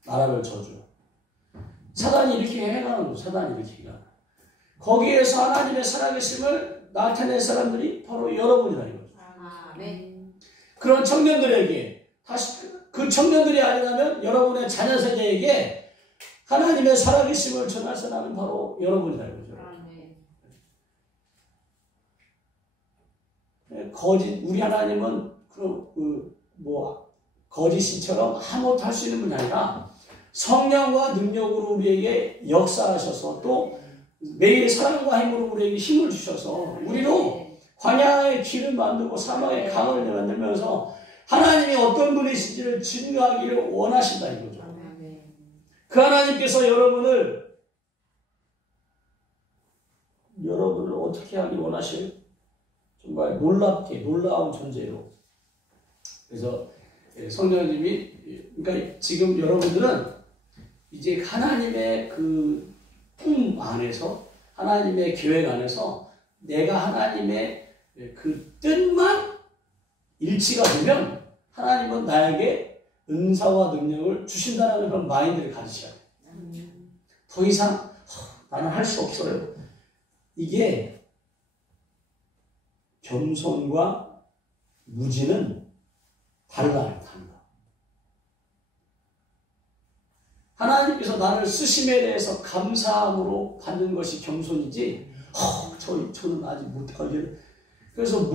나라를 저주하고 사단이 이렇게 해가는 거죠. 사단이 이렇게 해가는 거예요. 거기에서 하나님의 살아계심을 나타낼 사람들이 바로 여러분이다 이거죠. 그런 청년들에게 다시 그 청년들이 아니라면 여러분의 자녀 세대에게 하나님의 살아계심을 전할 사람은 바로 여러분이다 이거죠. 우리 하나님은 거짓신처럼 아무것도 할 수 있는 분이 아니라 성령과 능력으로 우리에게 역사하셔서 또 매일 사랑과 힘으로 우리에게 힘을 주셔서 우리로 광야의 길을 만들고 사막의 강을 만들면서 하나님이 어떤 분이신지를 증거하기를 원하신다 이거죠. 그 하나님께서 여러분을 어떻게 하기 원하셔요? 정말 놀라운 존재로. 그래서 성령님이 그러니까 지금 여러분들은 이제 하나님의 그 꿈 안에서 하나님의 계획 안에서 내가 하나님의 그 뜻만 일치가 되면 하나님은 나에게 은사와 능력을 주신다는 그런 마인드를 가지셔야 돼요. 더 이상 나는 할 수 없어요. 이게 겸손과 무지는 달라요. 달라. 하나님께서 나를 쓰심에 대해서 감사함으로 받는 것이 겸손이지, 저는 아직 못하게. 그래서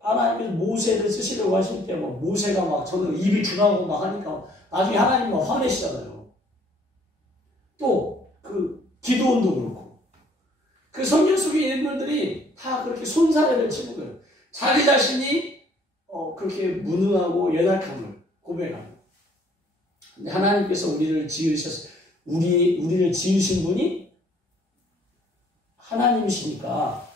하나님께서 모세를 쓰시려고 하실 때, 모세가 막 저는 입이 둔하고 막 하니까 나중에 하나님 막 화내시잖아요. 또, 기도원도 그렇고. 그 성경 속의 인물들이 다 그렇게 손사래를 치는 거예요. 자기 자신이, 그렇게 무능하고 연약함을 고백하는. 근데 하나님께서 우리를 지으신 분이 하나님이시니까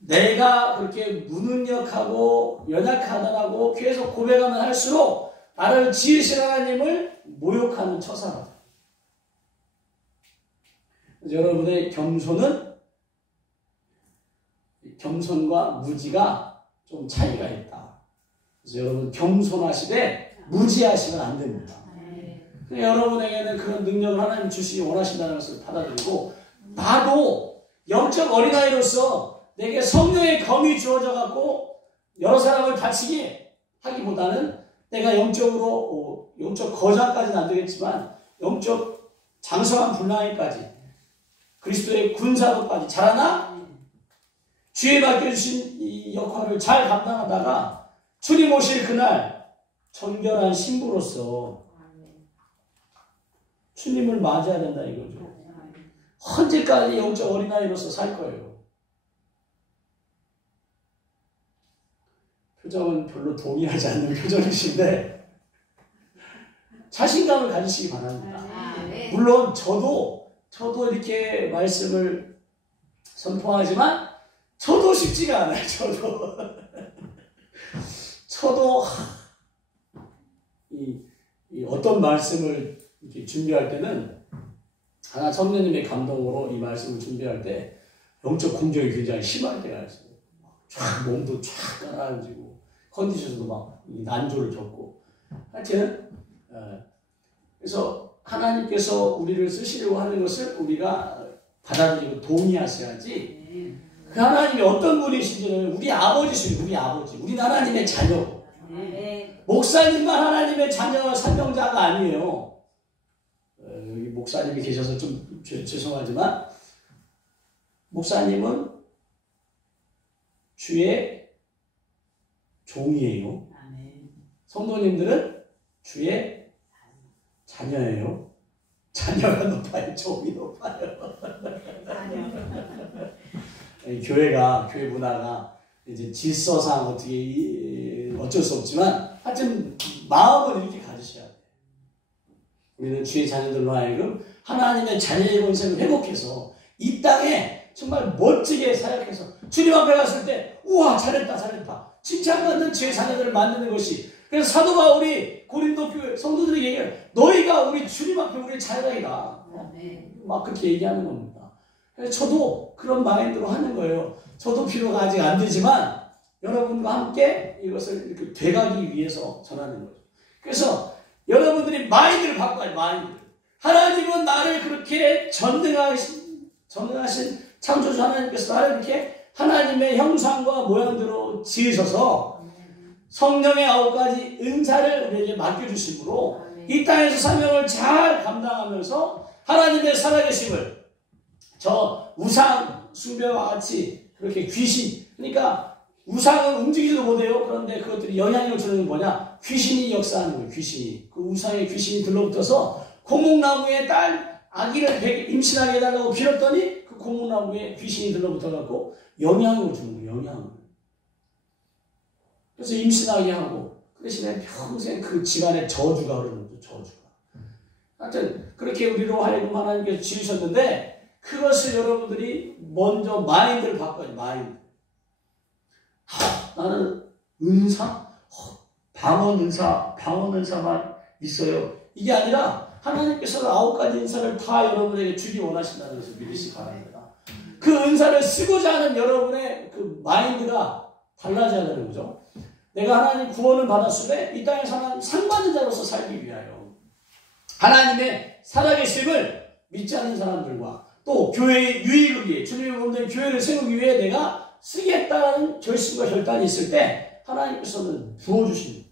내가 그렇게 무능력하고 연약하다라고 계속 고백하면 할수록 나를 지으신 하나님을 모욕하는 처사가 돼요. 여러분의 겸손과 무지가 좀 차이가 있다. 그래서 여러분 겸손하시되 무지하시면 안 됩니다. 여러분에게는 그런 능력을 하나님 주시기 원하신다는 것을 받아들이고, 나도 영적 어린아이로서 내게 성령의 검이 주어져 갖고 여러 사람을 다치게 하기보다는 내가 영적 거장까지는 안 되겠지만 영적 장성한 분량에까지 그리스도의 군사로까지 자라나 주에 맡겨주신 이 역할을 잘 감당하다가 주님 오실 그날 정결한 신부로서 주님을 맞이해야 된다 이거죠. 언제까지 영적 어린아이로서 살 거예요. 표정은 별로 동의하지 않는 표정이신데 자신감을 가지시기 바랍니다. 물론 저도 이렇게 말씀을 선포하지만 저도 쉽지가 않아요. 저도 이 어떤 말씀을 이렇게 준비할 때는 하나 성령님의 감동으로 이 말씀을 준비할 때 영적 공격이 굉장히 심할 때가 있어요. 쫙 몸도 쫙 가라앉고 컨디션도 막 난조를 겪고 하여튼 그래서 하나님께서 우리를 쓰시려고 하는 것을 우리가 받아들이고 동의하셔야지 그 하나님이 어떤 분이신지는 우리 아버지시죠. 우리 하나님의 자녀. 목사님만 하나님의 자녀 사명자가 아니에요. 여기 목사님이 계셔서 좀 죄송하지만 목사님은 주의 종이에요. 성도님들은 주의 자녀예요. 자녀가 높아요. 종이 높아요. 교회 문화가 이제 질서상 어쩔 수 없지만 하여튼 마음을 이렇게 가지셔야 돼요. 우리는 주의 자녀들로 하여금 하나님의 자녀의 권세를 회복해서 이 땅에 정말 멋지게 사역해서 주님 앞에 갔을 때 우와 잘했다 칭찬받는 주의 자녀들을 만드는 것이, 그래서 사도 바울이 고린도 교회 성도들에게 얘기해요. 너희가 우리 주님 앞에 우리의 자녀이다. 막 그렇게 얘기하는 겁니다. 그래서 저도 그런 마인드로 하는 거예요. 저도 비록 아직 안 되지만 여러분과 함께 이것을 이렇게 돼가기 위해서 전하는 거죠. 그래서 여러분들이 마인드를 바꿔야 마인드. 하나님은 나를 그렇게 전능하신 창조주 하나님께서 나를 이렇게 하나님의 형상과 모양대로 지으셔서 성령의 9가지 은사를 우리에게 맡겨주심으로 이 땅에서 사명을 잘 감당하면서 하나님의 살아계심을 저 우상 숭배와 같이 그렇게 귀신, 그러니까 우상은 움직이지도 못해요. 그런데 그것들이 영향력을 주는 건 뭐냐? 귀신이 역사하는 거예요. 귀신이. 그 우상의 귀신이 들러붙어서 고목나무에 아기를 임신하게 해달라고 빌었더니 그 고목나무에 귀신이 들러붙어갖고 영향을 주는 거예요. 영향을. 그래서 임신하게 하고 그 대신에 평생 그 집안에 저주가 흐르는 거죠. 저주가. 하여튼 그렇게 우리로 하여금 하나님께서 지으셨는데 그것을 여러분들이 먼저 마인드를 바꿔야죠. 마인드. 나는 은사? 방언 은사만 있어요. 이게 아니라 하나님께서는 9가지 은사를 다 여러분에게 주기 원하신다는 것을 믿으시기 바랍니다. 그 은사를 쓰고자 하는 여러분의 그 마인드가 달라져야 되는 거죠. 내가 하나님 구원을 받았으되 이 땅에 사는 상 받은 자로서 살기 위하여 하나님의 살아계심을 믿지 않는 사람들과 또 교회의 유익을 위해 주님의 몸된 교회를 세우기 위해 내가 쓰겠다는 결심과 결단이 있을 때 하나님께서는 부어주십니다.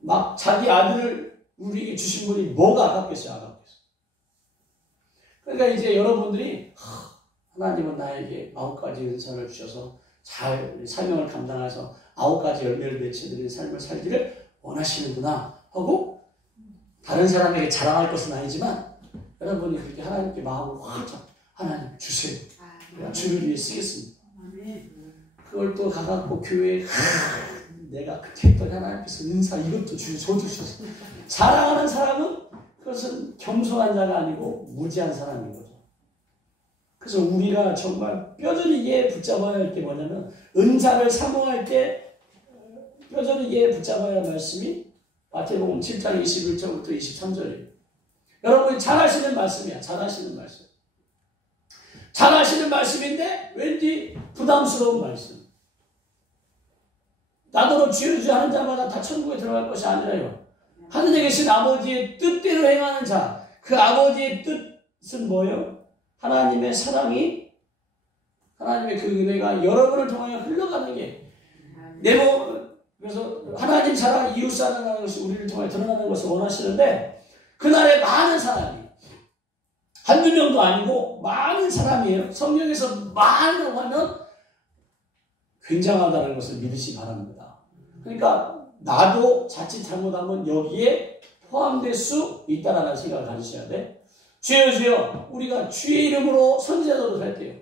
막 자기 아들을 우리에게 주신 분이 뭐가 아깝겠어요? 아깝겠어요. 그러니까 이제 여러분들이 하나님은 나에게 9가지 은사를 주셔서 잘 사명을 감당해서 9가지 열매를 맺혀드리는 삶을 살기를 원하시는구나 하고 다른 사람에게 자랑할 것은 아니지만 여러분이 그렇게 하나님께 마음을 활짝 하나님 주세요. 내가 주를 위해 쓰겠습니다. 그걸 또 가갖고 교회에 내가 그렇게 했더니 하나님께서 은사 이것도 줘주셔서 자랑하는 사람은 그것은 겸손한 자가 아니고 무지한 사람인 거죠. 그래서 우리가 정말 뼈저리게 붙잡아야 할 게 뭐냐면 은사를 사모할 때 뼈저리게 붙잡아야 할 말씀이 마태복음 7장 21절부터 23절이에요. 여러분이 잘 아시는 말씀이야. 잘 아시는 말씀. 잘 아시는 말씀인데 왠지 부담스러운 말씀. 나더러 주여 하는 자마다 다 천국에 들어갈 것이 아니라요. 하늘에 계신 아버지의 뜻대로 행하는 자. 그 아버지의 뜻은 뭐예요? 하나님의 사랑이 하나님의 그 은혜가 여러분을 통하여 흘러가는 게 그래서 하나님 사랑, 이웃 사랑하는 것이 우리를 통해 드러나는 것을 원하시는데 그날에 많은 사람이 한두 명도 아니고 많은 사람이에요. 성경에서 많다고 하면 굉장하다는 것을 믿으시 바랍니다. 그러니까 나도 자칫 잘못하면 여기에 포함될 수 있다는 생각을 가지셔야 돼. 주여 우리가 주의 이름으로 선지자 노릇할 때요.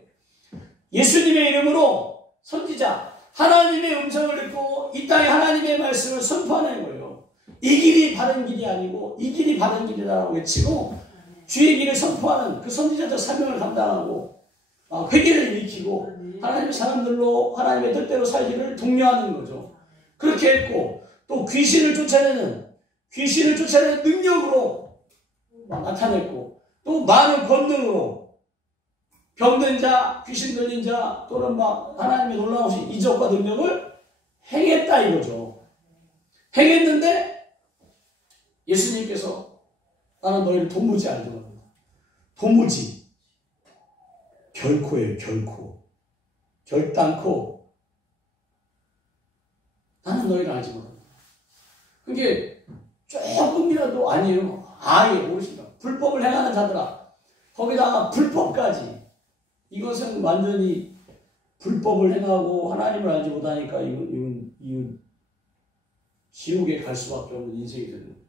예수님의 이름으로 선지자 하나님의 음성을 듣고 이 땅에 하나님의 말씀을 선포하는 거예요. 이 길이 바른 길이 아니고 이 길이 바른 길이라고 외치고 주의 길을 선포하는 그 선지자적 사명을 감당하고 회개를 일으키고 하나님의 사람들로 하나님의 뜻대로 살기를 독려하는 거죠. 그렇게 했고 또 귀신을 쫓아내는 능력으로 나타냈고 또 많은 권능으로 병든 자, 귀신 들린 자 또는 하나님의 놀라우신 이적과 능력을 행했다 이거죠. 행했는데 예수님께서 나는 너희를 도무지 알더라. 도무지 결코예요. 결단코 나는 너희를 알지 못한다. 그게 조금이라도 아니에요. 아예 모르신다. 불법을 행하는 자들아 거기다가 불법까지 이것은 완전히 불법을 행하고 하나님을 알지 못하니까 이건 지옥에 갈 수밖에 없는 인생이 되는 거예요.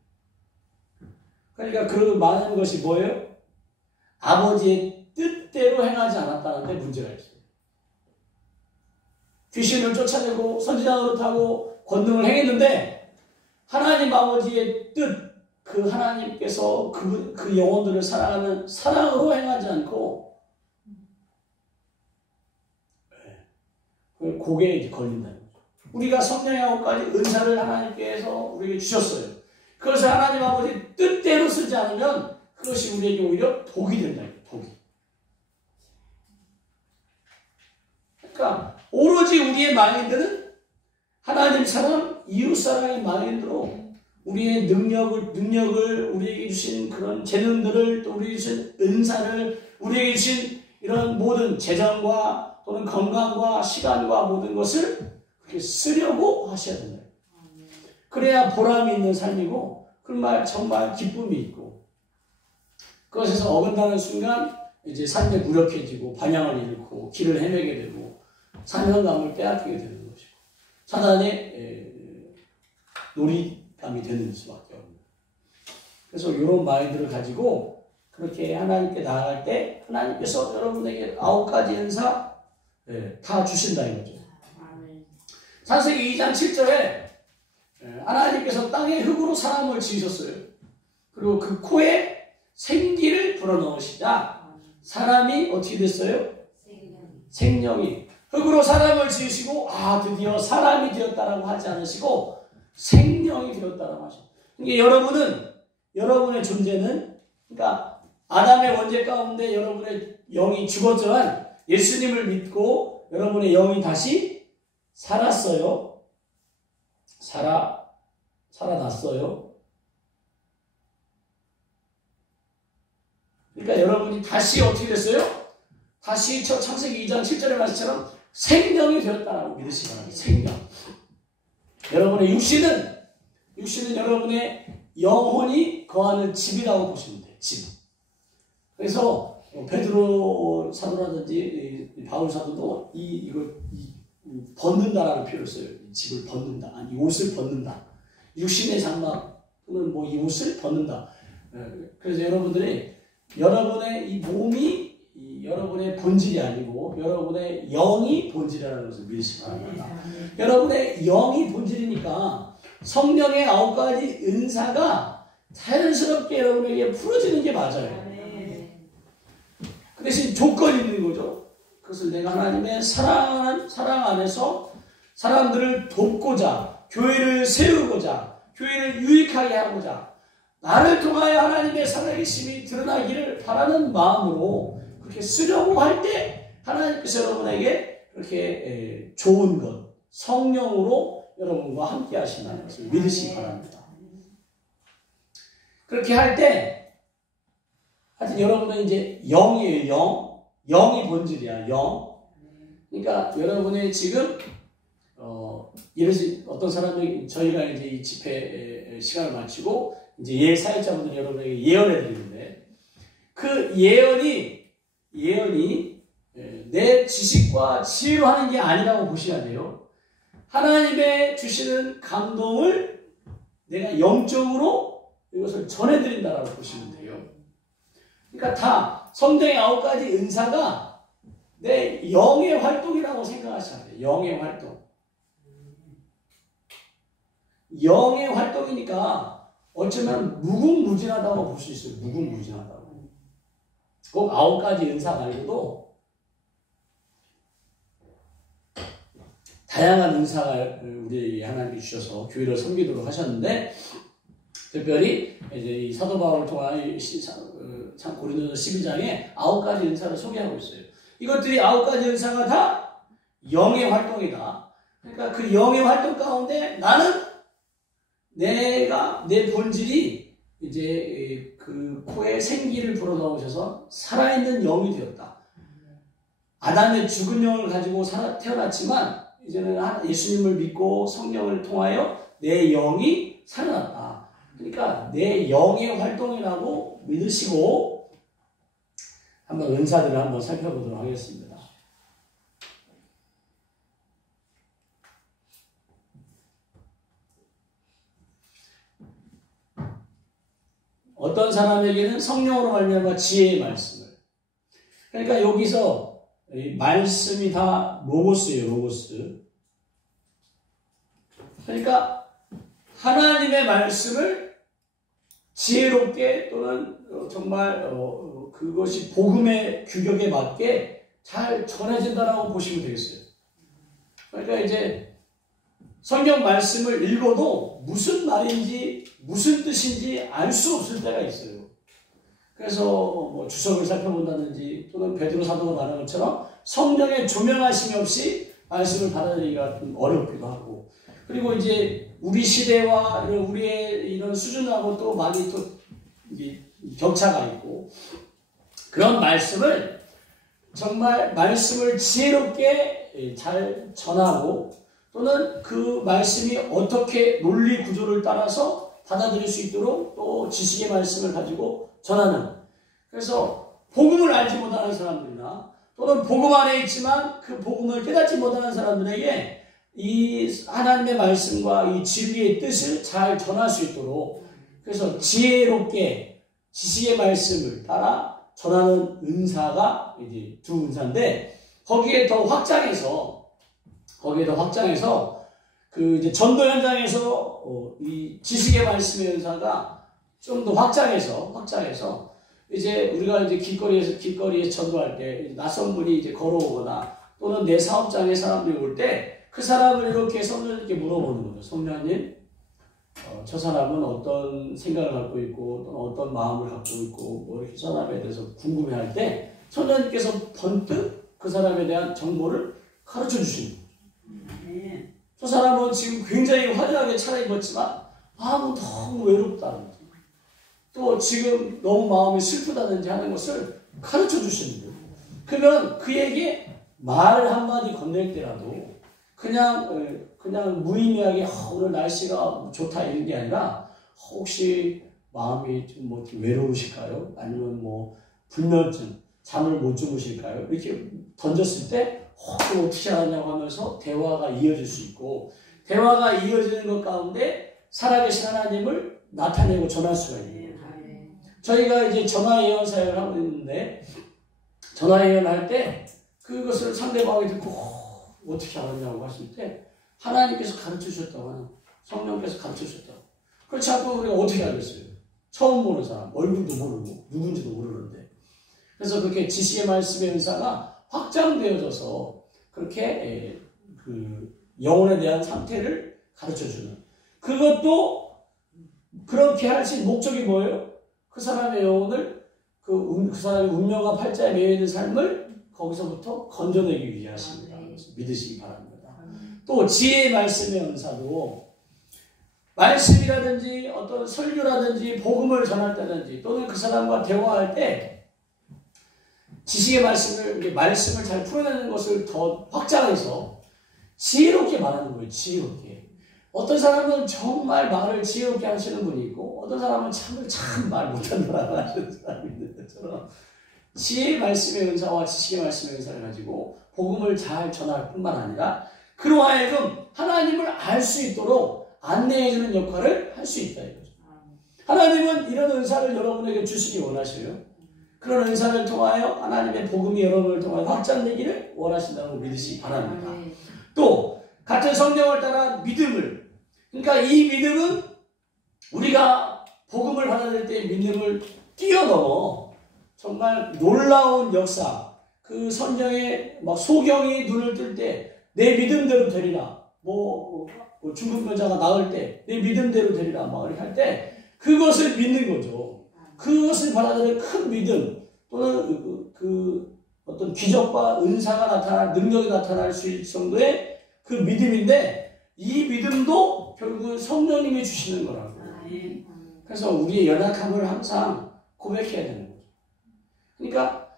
그러니까 그 많은 것이 뭐예요? 아버지의 뜻대로 행하지 않았다는 데 문제가 있어요. 귀신을 쫓아내고 선지자 노릇하고 권능을 행했는데 하나님 아버지의 뜻, 그 하나님께서 그 영혼들을 사랑하는 사랑으로 행하지 않고 고개에 걸린다는 거죠. 우리가 성령의 9가지 은사를 하나님께서 우리에게 주셨어요. 그것을 하나님 아버지 뜻대로 쓰지 않으면 그것이 우리에게 오히려 독이 된다. 독이. 그러니까 오로지 우리의 마인드는 하나님 사랑, 이웃 사랑의 마인드로 우리의 능력을 우리에게 주신 그런 재능들을 또 우리에게 주신 은사를 우리에게 주신 이런 모든 재정과 또는 건강과 시간과 모든 것을 그렇게 쓰려고 하셔야 된다. 그래야 보람이 있는 삶이고 정말 기쁨이 있고 그것에서 어긋나는 순간 이제 삶에 무력해지고 반향을 잃고 길을 헤매게 되고 사명감을 빼앗기게 되는 것이고 사단의 놀이감이 되는 수밖에 없는. 그래서 이런 마인드를 가지고 그렇게 하나님께 나아갈 때 하나님께서 여러분에게 9가지 은사 다 주신다 이거죠. 창세기 2장 7절에 하나님께서 땅의 흙으로 사람을 지으셨어요. 그리고 그 코에 생기를 불어넣으시자 사람이 어떻게 됐어요? 생명이. 흙으로 사람을 지으시고 드디어 사람이 되었다라고 하지 않으시고 생명이 되었다라고 하셔. 그러니까 여러분의 존재는 그러니까 아담의 원죄 가운데 여러분의 영이 죽었지만 예수님을 믿고 여러분의 영이 다시 살았어요. 살아났어요. 그러니까 여러분이 다시 어떻게 됐어요? 다시 저 창세기 2장 7절의 말씀처럼 생명이 되었다라고 믿으시기 바랍니다. 생명. 여러분의 육신은 여러분의 영혼이 거하는 집이라고 보시면 돼요. 집. 그래서 베드로 사도라든지 바울 사도도 이걸 벗는다라는 표현을 써요. 이 집을 벗는다. 아니, 옷을 벗는다. 육신의 장막 또는 뭐 이 옷을 벗는다. 그래서 여러분의 이 몸이 여러분의 본질이 아니고 여러분의 영이 본질이라는 것을 믿으시기 바랍니다. 여러분의 영이 본질이니까 성령의 9가지 은사가 자연스럽게 여러분에게 풀어지는 게 맞아요. 그 대신 조건이 있는 거죠. 그것을 내가 하나님의 사랑 안에서 사람들을 돕고자, 교회를 세우고자, 교회를 유익하게 하고자, 나를 통하여 하나님의 살아계심이 드러나기를 바라는 마음으로 그렇게 쓰려고 할 때 하나님께서 여러분에게 그렇게 좋은 것, 성령으로 여러분과 함께 하신다는 것을 믿으시기 바랍니다. 그렇게 할 때 하여튼 여러분은 이제 영이에요. 영이 본질이야. 영. 그러니까 여러분의 지금 이래서 어떤 사람이 저희가 이제 이 집회 시간을 마치고 이제 사역자분들이 여러분에게 예언해 드리는데 그 예언이 내 지식과 지혜로 하는 게 아니라고 보셔야 돼요. 하나님의 주시는 감동을 내가 영적으로 이것을 전해드린다라고 보시면 돼요. 그러니까 다 성령의 9가지 은사가 내 영의 활동이라고 생각하셔야 돼요. 영의 활동. 영의 활동이니까 어쩌면 무궁무진하다고 볼 수 있어요. 무궁무진하다고. 꼭 9가지 은사 말고도 다양한 은사가 우리 하나님께 주셔서 교회를 섬기도록 하셨는데 특별히 이제 이 사도 바울을 통한 고린도서 11장에 9가지 은사를 소개하고 있어요. 이것들이 9가지 은사가 다 영의 활동이다. 그러니까 그 영의 활동 가운데 나는 내 본질이 이제 그 코에 생기를 불어넣으셔서 살아있는 영이 되었다. 아담의 죽은 영을 가지고 태어났지만 이제는 예수님을 믿고 성령을 통하여 내 영이 살아났다. 그러니까 내 영의 활동이라고 믿으시고 한번 은사들을 한번 살펴보도록 하겠습니다. 어떤 사람에게는 성령으로 말미암아 지혜의 말씀을. 그러니까 여기서 말씀이 다 로고스예요. 로고스. 그러니까 하나님의 말씀을 지혜롭게 또는 정말 그것이 복음의 규격에 맞게 잘 전해진다라고 보시면 되겠어요. 그러니까 이제 성경 말씀을 읽어도 무슨 말인지 무슨 뜻인지 알 수 없을 때가 있어요. 그래서 뭐 주석을 살펴본다든지 또는 베드로 사도가 말한 것처럼 성령의 조명하심이 없이 말씀을 받아들이기가 좀 어렵기도 하고 그리고 이제 우리 시대와 우리의 이런 수준하고 또 많이 또 격차가 있고 그런 말씀을 정말 말씀을 지혜롭게 잘 전하고 또는 그 말씀이 어떻게 논리 구조를 따라서 받아들일 수 있도록 또 지식의 말씀을 가지고 전하는 그래서 복음을 알지 못하는 사람들이나 또는 복음 안에 있지만 그 복음을 깨닫지 못하는 사람들에게 이 하나님의 말씀과 이 진리의 뜻을 잘 전할 수 있도록 그래서 지혜롭게 지식의 말씀을 따라 전하는 은사가 이제 두 은사인데 거기에 더 확장해서 그 이제 전도 현장에서 이 지식의 말씀의 은사가 좀 더 확장해서 이제 우리가 이제 길거리에서 전도할 때 낯선 분이 이제 걸어오거나 또는 내 사업장에 사람들이 올 때 그 사람을 이렇게 성령님께 물어보는 거죠. 성령님, 저 사람은 어떤 생각을 갖고 있고 또는 어떤 마음을 갖고 있고 뭐 이렇게 사람에 대해서 궁금해할 때 성령님께서 번뜩 그 사람에 대한 정보를 가르쳐 주시는 거죠. 또 사람은 지금 굉장히 화려하게 차려입었지만 마음은 너무 외롭다든지 또 지금 너무 마음이 슬프다든지 하는 것을 가르쳐 주시는 거예요. 그러면 그에게 말을 한마디 건넬 때라도 그냥 무의미하게 오늘 날씨가 좋다 이런 게 아니라 혹시 마음이 좀 뭐 외로우실까요? 아니면 뭐 불면증, 잠을 못 주무실까요? 이렇게 던졌을 때 어떻게 하냐고 하면서 대화가 이어질 수 있고 대화가 이어지는 것 가운데 살아계신 하나님을 나타내고 전할 수가 있는 거죠. 저희가 이제 전화 예언 사역을 하고 있는데 전화 예언할 때 그것을 상대방이 듣고 어떻게 알았냐고 하실 때 하나님께서 가르쳐 주셨다고 하는 성령께서 가르쳐 주셨다고. 그렇지 않고 우리가 어떻게 알겠어요? 처음 보는 사람, 얼굴도 모르고 누군지도 모르는데. 그래서 그렇게 지식의 말씀의 은사가 확장되어져서 그렇게 그 영혼에 대한 상태를 가르쳐주는. 그것도 그렇게 하신 목적이 뭐예요? 그 사람의 영혼을 그 사람의 운명과 팔자에 매여 있는 삶을 거기서부터 건져내기 위하십니다. 믿으시기 바랍니다. 또 지혜의 말씀의 은사도 말씀이라든지 어떤 설교라든지 복음을 전할 때든지 또는 그 사람과 대화할 때 지식의 말씀을 잘 풀어내는 것을 더 확장해서 지혜롭게 말하는 거예요. 지혜롭게. 어떤 사람은 정말 말을 지혜롭게 하시는 분이 있고 어떤 사람은 참 말 못한다라고 하시는 사람이 있는 것처럼 지혜의 말씀의 은사와 지식의 말씀의 은사를 가지고 복음을 잘 전할 뿐만 아니라 그로 하여금 하나님을 알 수 있도록 안내해주는 역할을 할 수 있다 이거죠. 하나님은 이런 은사를 여러분에게 주시기 원하셔요. 그런 은사를 통하여 하나님의 복음이 여러분을 통하여 확장되기를 원하신다고 믿으시기 바랍니다. 또 같은 성경을 따라 믿음을, 그러니까 이 믿음은 우리가 복음을 받아들일 때 믿음을 뛰어넘어 정말 놀라운 역사, 그 성경에 막 소경이 눈을 뜰 때 내 믿음대로 되리라, 중국 여자가 나을 때 내 믿음대로 되리라 막 이렇게 할 때 그것을 믿는 거죠. 그것을 받아들이는 큰 믿음 또는 그 어떤 기적과 은사가 나타날 능력이 나타날 수 있을 정도의 그 믿음인데 이 믿음도 결국은 성령님이 주시는 거라고. 그래서 우리의 연약함을 항상 고백해야 되는 거죠. 그러니까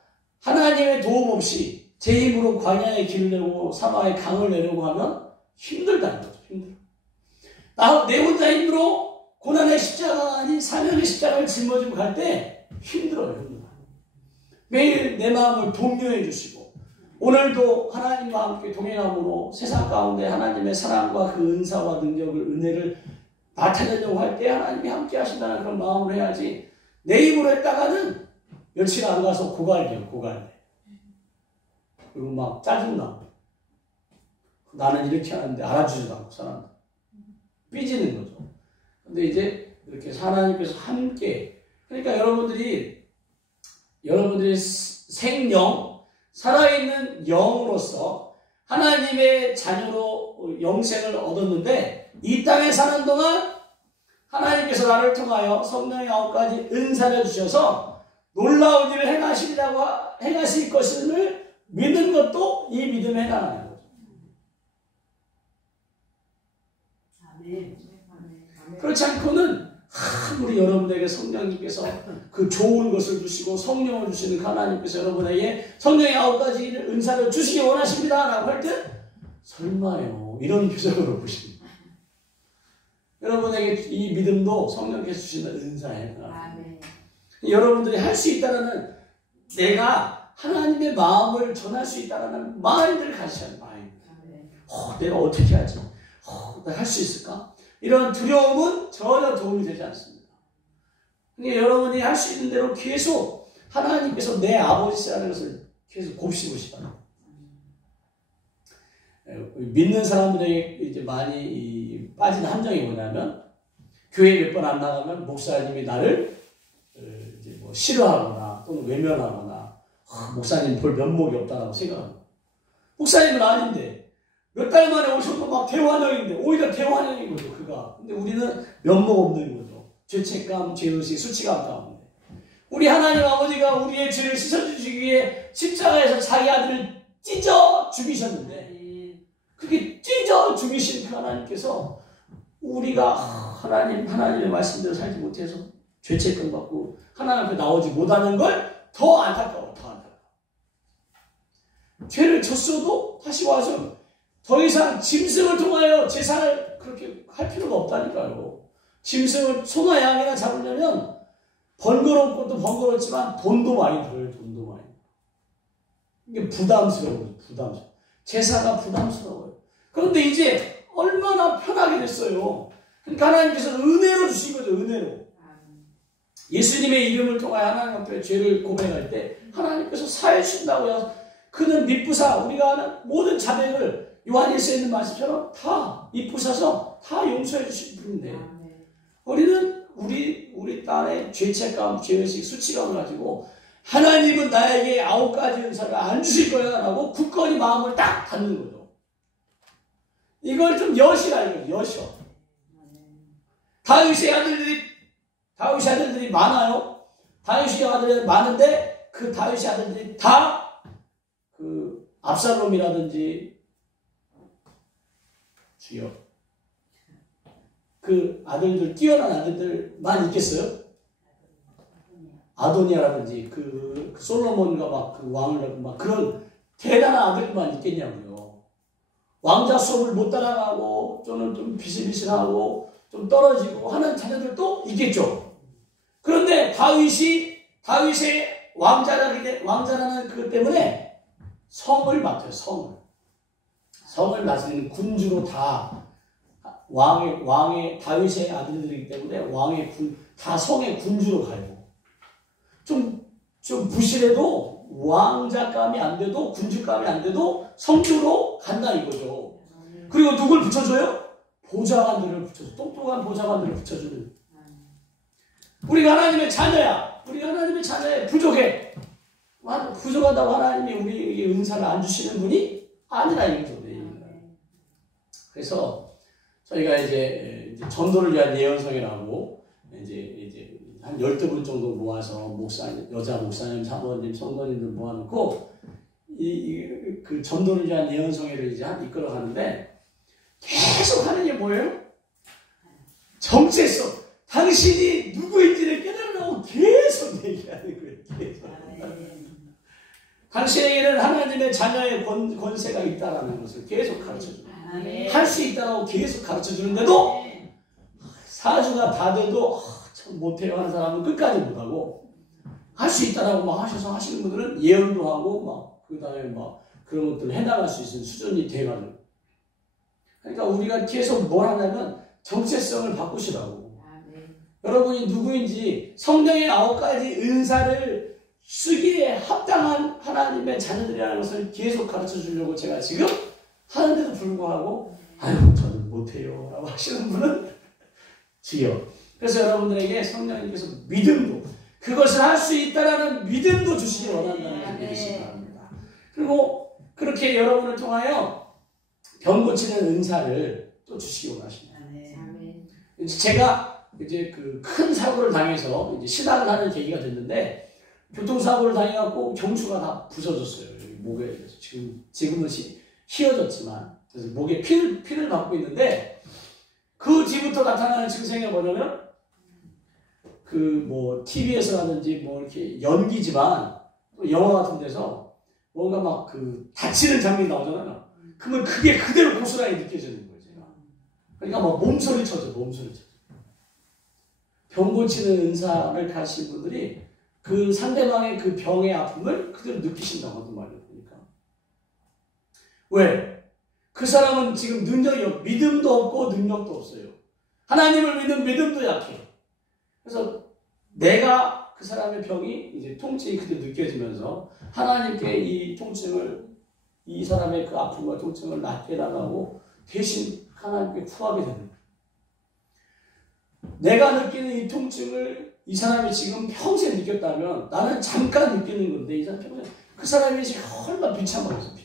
하나님의 도움 없이 제 힘으로 광야의 길을 내고 사막의 강을 내려고 하면 힘들다는 거죠. 힘들어. 내 혼자 힘으로 고난의 십자가가 아닌 사명의 십자가를 짊어지고 갈 때 힘들어요. 매일 내 마음을 독려해 주시고 오늘도 하나님과 함께 동행함으로 세상 가운데 하나님의 사랑과 그 은사와 능력을 은혜를 나타내려고 할 때 하나님이 함께 하신다는 그런 마음을 해야지 내 힘으로 했다가는 며칠 안 가서 고갈돼요. 고갈돼. 그리고 막 짜증나. 나는 이렇게 하는데 알아주지도 않고 사람들. 삐지는 거죠. 근데 이제 이렇게 하나님께서 함께, 그러니까 여러분들이 생영, 살아있는 영으로서 하나님의 자녀로 영생을 얻었는데 이 땅에 사는 동안 하나님께서 나를 통하여 성령의 9가지 은사를 주셔서 놀라운 일을 행하실 것을 믿는 것도 이 믿음에 해당하는 거죠. 그렇지 않고는 아무리 여러분에게 성령님께서 그 좋은 것을 주시고 성령을 주시는 하나님께서 여러분에게 성령의 9가지 은사를 주시기 원하십니다 라고 할 때 설마요 이런 표정으로 보십니다. 여러분에게 이 믿음도 성령께서 주시는 은사예요. 여러분들이 할 수 있다는 내가 하나님의 마음을 전할 수 있다는 마인드를 가지셔야 해요. 마인드. 내가 어떻게 하지? 내가 할 수 있을까? 이런 두려움은 전혀 도움이 되지 않습니다. 그러니까 여러분이 할 수 있는 대로 계속 하나님께서 내 아버지시라는 것을 계속 곱씹으시다. 믿는 사람들에게 이제 많이 빠진 함정이 뭐냐면 교회 몇 번 안 나가면 목사님이 나를 이제 뭐 싫어하거나 또는 외면하거나 목사님 볼 면목이 없다고 생각합니다. 목사님은 아닌데 몇 달 만에 오셔도 막 대환영인데 오히려 대환영인 거죠. 그가. 근데 우리는 면목 없는 거죠. 죄책감, 죄의식, 수치감 가운데. 우리 하나님 아버지가 우리의 죄를 씻어주시기 위해 십자가에서 자기 아들을 찢어 죽이셨는데 그렇게 찢어 죽이신 그 하나님께서 우리가 하나님의 말씀대로 살지 못해서 죄책감 받고 하나님 앞에 나오지 못하는 걸 더 안타까워, 더 안타까워. 죄를 졌어도 다시 와서 더 이상 짐승을 통하여 제사를 그렇게 할 필요가 없다니까요. 짐승을 소나 양이나 잡으려면 번거롭고 또 번거롭지만 돈도 많이 들어요. 돈도 많이. 이게 부담스러워요. 부담스러워. 제사가 부담스러워요. 그런데 이제 얼마나 편하게 됐어요. 그러니까 하나님께서 은혜로 주신 거죠. 은혜로. 예수님의 이름을 통하여 하나님 앞에 죄를 고백할 때 하나님께서 사해 주신다고요. 그는 미쁘사 우리가 하는 모든 자백을 요한일서에 있는 말씀처럼 다 미쁘셔서 다 용서해 주신 분인데 우리는 우리 딸의 죄책감, 죄의식, 수치감을 가지고 하나님은 나에게 9가지 은사를 안 주실 거야 라고 굳건히 마음을 딱 닫는 거죠. 이걸 좀 여시라 이거죠. 여셔. 다윗의 아들들이 많아요. 다윗의 아들들이 많은데 그 다윗의 아들들이 다 그 압살롬이라든지 주여 그 아들들 뛰어난 아들들만 있겠어요? 아도니아라든지 그 솔로몬과 막 그 왕을 막 그런 대단한 아들만 있겠냐고요. 왕자 수업을 못 따라가고 또는 좀 비실비실하고 좀 떨어지고 하는 자녀들도 있겠죠. 그런데 다윗의 왕자라는 그 때문에 성을 맡아요. 성을 맡는 군주로 다 왕의 다윗의 아들들이기 때문에 왕의 다 성의 군주로 가요. 좀 부실해도 왕자감이 안 돼도 군주감이 안 돼도 성주로 간다 이거죠. 그리고 누굴 붙여줘요? 보좌관들을 붙여줘. 똑똑한 보좌관들을 붙여주는. 우리가 하나님의 자녀야. 우리가 하나님의 자녀에 부족해. 부족하다고 하나님이 우리에게 은사를 안 주시는 분이 아니라 이거죠. 그래서 저희가 이제 전도를 위한 예언성이라고 이제 한 12분 정도 모아서 여자 목사님, 사모님, 성도님들 모아놓고 그 전도를 위한 예언성회를 이제 이끌어 가는데 계속 하는 게 뭐예요? 정체성. 당신이 누구인지를 깨달으라고 계속 얘기하는 거예요. 계속. 당신에게는 하나님의 자녀의 권세가 있다라는 것을 계속 가르쳐줍니다. 할 수 있다고 계속 가르쳐주는데도 사주가 다 돼도 참 못해요 하는 사람은 끝까지 못하고 할 수 있다라고 막 하셔서 하시는 분들은 예언도 하고 막 그 다음에 막 그런 것들을 해나갈 수 있는 수준이 돼가지고 그러니까 우리가 계속 뭘 하냐면 정체성을 바꾸시라고. 여러분이 누구인지 성령의 9가지 은사를 쓰기에 합당한 하나님의 자녀들이라는 것을 계속 가르쳐 주려고 제가 지금 하는데도 불구하고 아유 저는 못해요 라고 하시는 분은 주여. 그래서 여러분들에게 성령님께서 믿음도 그것을 할 수 있다라는 믿음도 주시기 원한다는 것을 믿으시기 바랍니다. 그리고 그렇게 여러분을 통하여 병 고치는 은사를 또 주시기 원하십니다. 제가 이제 그 큰 사고를 당해서 이제 신학을 하는 계기가 됐는데 교통사고를 당해갖고 경추가 다 부서졌어요. 목에 지금은 휘어졌지만 그래서 목에 피를 받고 있는데 그 뒤부터 나타나는 증상이 뭐냐면 그 뭐 TV에서라든지 뭐 이렇게 연기지만 또 영화 같은 데서 뭔가 막 그 다치는 장면이 나오잖아요. 그러면 그게 그대로 고스란히 느껴지는 거예요. 제가. 그러니까 막 몸소리 쳐져. 병 고치는 은사를 가신 분들이 그 상대방의 그 병의 아픔을 그대로 느끼신다고 하는 말이에요. 그러니까. 왜? 그 사람은 지금 믿음도 없고 능력도 없어요. 하나님을 믿는 믿음도 약해. 그래서 내가 그 사람의 병이 이제 통증이 그때 느껴지면서 하나님께 이 사람의 그 아픔과 통증을 낫게 해달라고 대신 하나님께 구하게 되는 거예요. 내가 느끼는 이 통증을 이 사람이 지금 평생 느꼈다면 나는 잠깐 느끼는 건데 이 사람 평생 그 사람이 지금 얼마나 비참하겠어.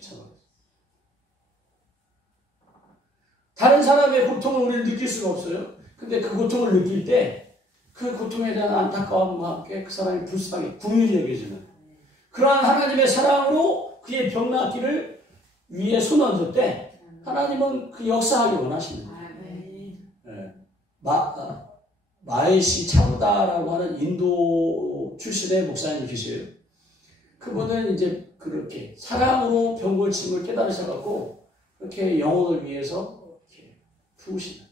다른 사람의 고통을 우리는 느낄 수가 없어요. 근데 그 고통을 느낄 때 그 고통에 대한 안타까움과 함께 그 사람이 불쌍히 긍휼히 여겨지는 그러한 하나님의 사랑으로 그의 병 낫기를 위에 손 얹을 때 하나님은 그 역사하기 원하시는 거예요. 예. 마에시 차부다라고 하는 인도 출신의 목사님이 계세요. 그분은 이제 그렇게 사랑으로 병고침을 깨달으셔갖고 그렇게 영혼을 위해서 이렇게 품으시는.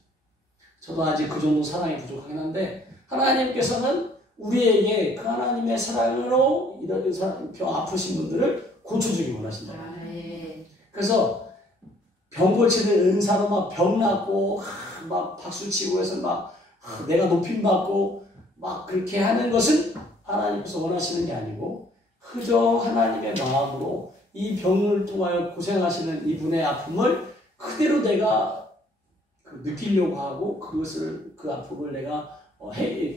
저도 아직 그 정도 사랑이 부족하긴 한데 하나님께서는 우리에게 그 하나님의 사랑으로 이런 병 아프신 분들을 고쳐주기 원하신다. 그래서 병 고치는 은사로 막 병 낫고 막 박수 치고 해서 막 내가 높임 받고 막 그렇게 하는 것은 하나님께서 원하시는 게 아니고 그저 하나님의 마음으로 이 병을 통하여 고생하시는 이분의 아픔을 그대로 내가 느끼려고 하고 그것을 그 아픔을 내가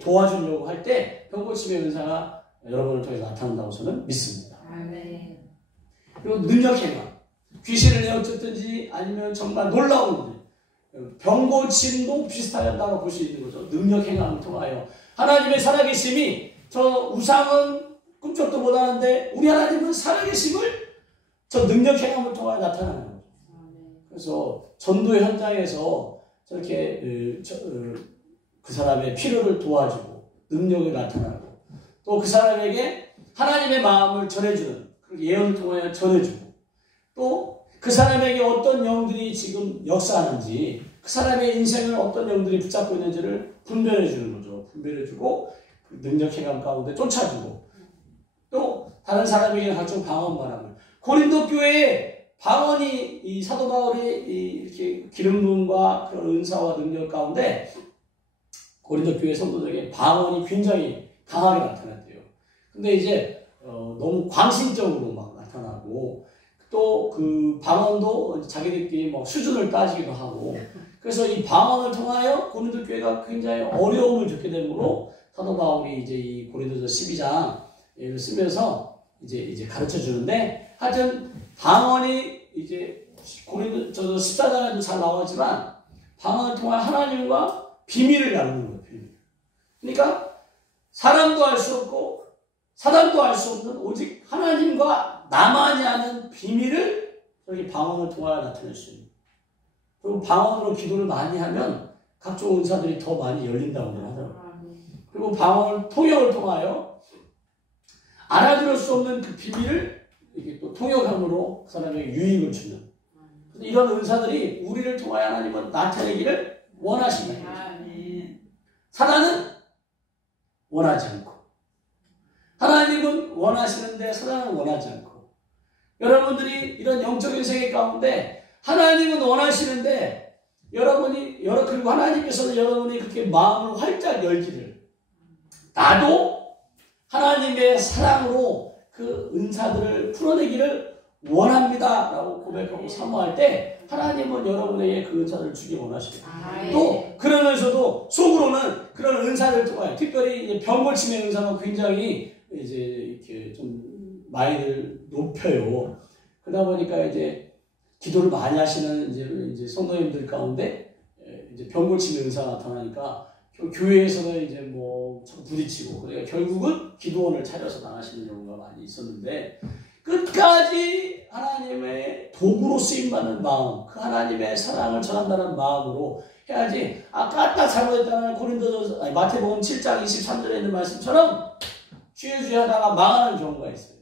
도와주려고 할 때 병고침의 은사가 여러분을 통해 나타난다고 저는 믿습니다. 그리고 능력 행함, 귀신을 내어쫓든지 아니면 정말 놀라운 병고침도 비슷하다고 볼 수 있는 거죠. 능력 행함을 통하여 하나님의 살아계심이 저 우상은 꿈쩍도 못하는데 우리 하나님은 살아계심을 저 능력 행함을 통하여 나타나는 거죠. 그래서 전도 현장에서 저렇게 그 사람의 필요를 도와주고 능력이 나타나고 또 그 사람에게 하나님의 마음을 전해주는 예언을 통하여 전해주고 또 그 사람에게 어떤 영들이 지금 역사하는지 그 사람의 인생을 어떤 영들이 붙잡고 있는지를 분별해 주는 거죠. 분별해 주고 그 능력 행함 가운데 쫓아주고 또 다른 사람에게는 각종 방언 말함을 고린도 교회에 방언이 이 사도 바울이 이렇게 기름 부음과 그런 은사와 능력 가운데 고린도 교회 성도들에게 방언이 굉장히 강하게 나타났대요. 근데 이제 너무 광신적으로 막 나타나고 또 그 방언도 자기들끼리 뭐 수준을 따지기도 하고 그래서 이 방언을 통하여 고린도 교회가 굉장히 어려움을 겪게 되므로 사도 바울이 이제 이 고린도서 12장을 쓰면서 이제 가르쳐 주는데 하여튼 방언이 이제 고린도서 14장에도 잘 나왔지만 방언을 통하여 하나님과 비밀을 나누는 거예요. 비밀. 그러니까 사람도 알 수 없고 사람도 알 수 없는 오직 하나님과 나만이 아는 비밀을 저렇게 방언을 통하여 나타낼 수 있는. 그리고 방언으로 기도를 많이 하면 각종 은사들이 더 많이 열린다고 하더라고요. 그리고 방언을 통역을 통하여 알아들을 수 없는 그 비밀을 이렇게 또 통역함으로 그 사람에게 유익을 주는 이런 은사들이 우리를 통하여 하나님은 나타내기를 원하신다. 사단은 원하지 않고 하나님은 원하시는데 사단은 원하지 않고 여러분들이 이런 영적인 세계 가운데 하나님은 원하시는데 그리고 하나님께서는 여러분이 그렇게 마음을 활짝 열기를 나도 하나님의 사랑으로 그 은사들을 풀어내기를 원합니다 라고 고백하고 사모할 때 하나님은 여러분에게 그 은사를 주기 원하십니다. 또 그러면서도 속으로는 그런 은사를 통하여 특별히 이제 병고침의 은사는 굉장히 이제 이렇게 좀 많이들 높여요. 그러다 보니까 이제 기도를 많이 하시는 이제 성도님들 가운데 이제 병고침의 은사가 나타나니까 교회에서는 이제 뭐 부딪히고 그러니까 결국은 기도원을 차려서 나가시는 경우가 많이 있었는데 끝까지 하나님의 도구로 쓰임받는 마음, 그 하나님의 사랑을 전한다는 마음으로 해야지 아까 딱 잘못했다는 마태복음 7장 23절에 있는 말씀처럼 주의 하다가 망하는 경우가 있어요.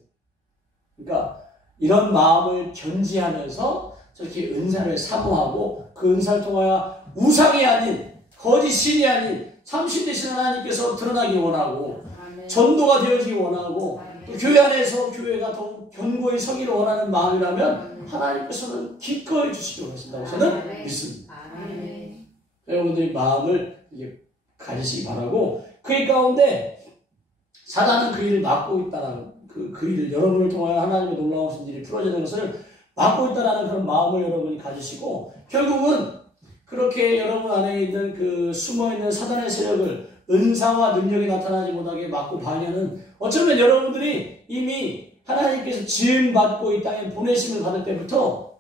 그러니까 이런 마음을 견지하면서 저렇게 은사를 사모하고 그 은사를 통하여 우상이 아닌 거짓 신이 아닌 참신 되신 하나님께서 드러나기 원하고 전도가 되어지기 원하고 또 교회 안에서 교회가 더욱 견고히 서기를 원하는 마음이라면 하나님께서는 기꺼이 주시기 원하신다고 저는 믿습니다. 여러분들이 마음을 이제 가지시기 바라고 그 일 가운데 사단은 그 일을 막고 있다는 그 일을 여러분을 통하여 하나님의 놀라우신 일이 풀어지는 것을 막고 있다는 그런 마음을 여러분이 가지시고 결국은 그렇게 여러분 안에 있는 그 숨어있는 사단의 세력을 은사와 능력이 나타나지 못하게 막고 방해하는 어쩌면 여러분들이 이미 하나님께서 지음받고 이 땅에 보내심을 받을 때부터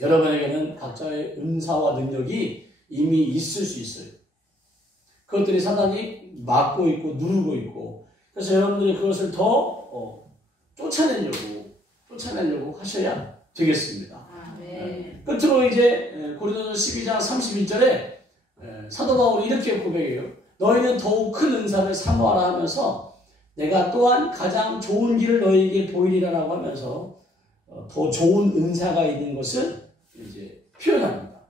여러분에게는 각자의 은사와 능력이 이미 있을 수 있어요. 그것들이 사단이 막고 있고 누르고 있고 그래서 여러분들이 그것을 더 쫓아내려고 하셔야 되겠습니다. 끝으로 이제 고린도전서 12장 31절에 사도 바울이 이렇게 고백해요. 너희는 더욱 큰 은사를 사모하라 하면서 내가 또한 가장 좋은 길을 너희에게 보이리라라고 하면서 더 좋은 은사가 있는 것을 이제 표현합니다.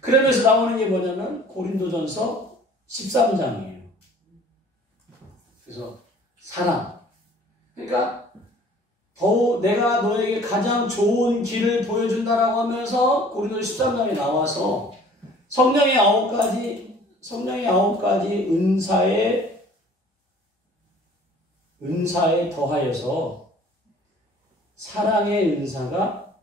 그러면서 나오는 게 뭐냐면 고린도전서 13장이에요. 그래서 사랑. 그러니까 더욱 내가 너에게 가장 좋은 길을 보여준다라고 하면서 고린도전서 13장에 나와서 성령의 아홉 가지 은사에 더하여서 사랑의 은사가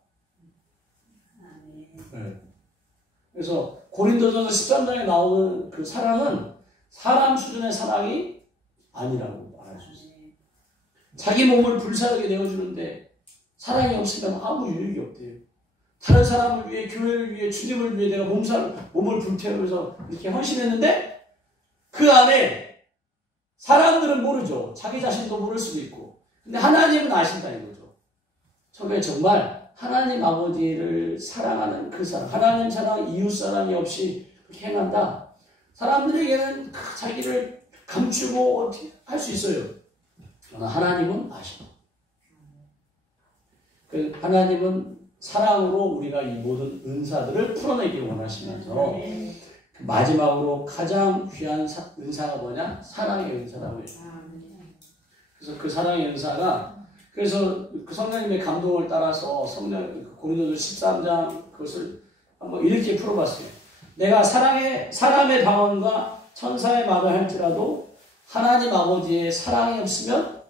그래서 고린도전서 13장에 나오는 그 사랑은 사람 수준의 사랑이 아니라고 말할 수 있어요. 자기 몸을 불사르게 내어주는데 사랑이 없으면 아무 유익이 없대요. 다른 사람을 위해, 교회를 위해, 주님을 위해 내가 몸을 불태우면서 이렇게 헌신했는데 그 안에 사람들은 모르죠. 자기 자신도 모를 수도 있고. 근데 하나님은 아신다 이거죠. 저게 정말 하나님 아버지를 사랑하는 그 사랑, 하나님 사랑, 이웃 사랑이 없이 그렇게 행한다. 사람들에게는 자기를 감추고 어떻게 할 수 있어요. 그러나 하나님은 아시고. 하나님은 사랑으로 우리가 이 모든 은사들을 풀어내기 원하시면서 마지막으로 가장 귀한 은사가 뭐냐? 사랑의 은사라고 해요. 그래서 그 사랑의 은사가 그래서 그 성령님의 감동을 따라서 고린도전서 13장 그것을 한번 이렇게 풀어봤어요. 내가 사람의 방언과 천사의 말을 할지라도 하나님 아버지의 사랑이 없으면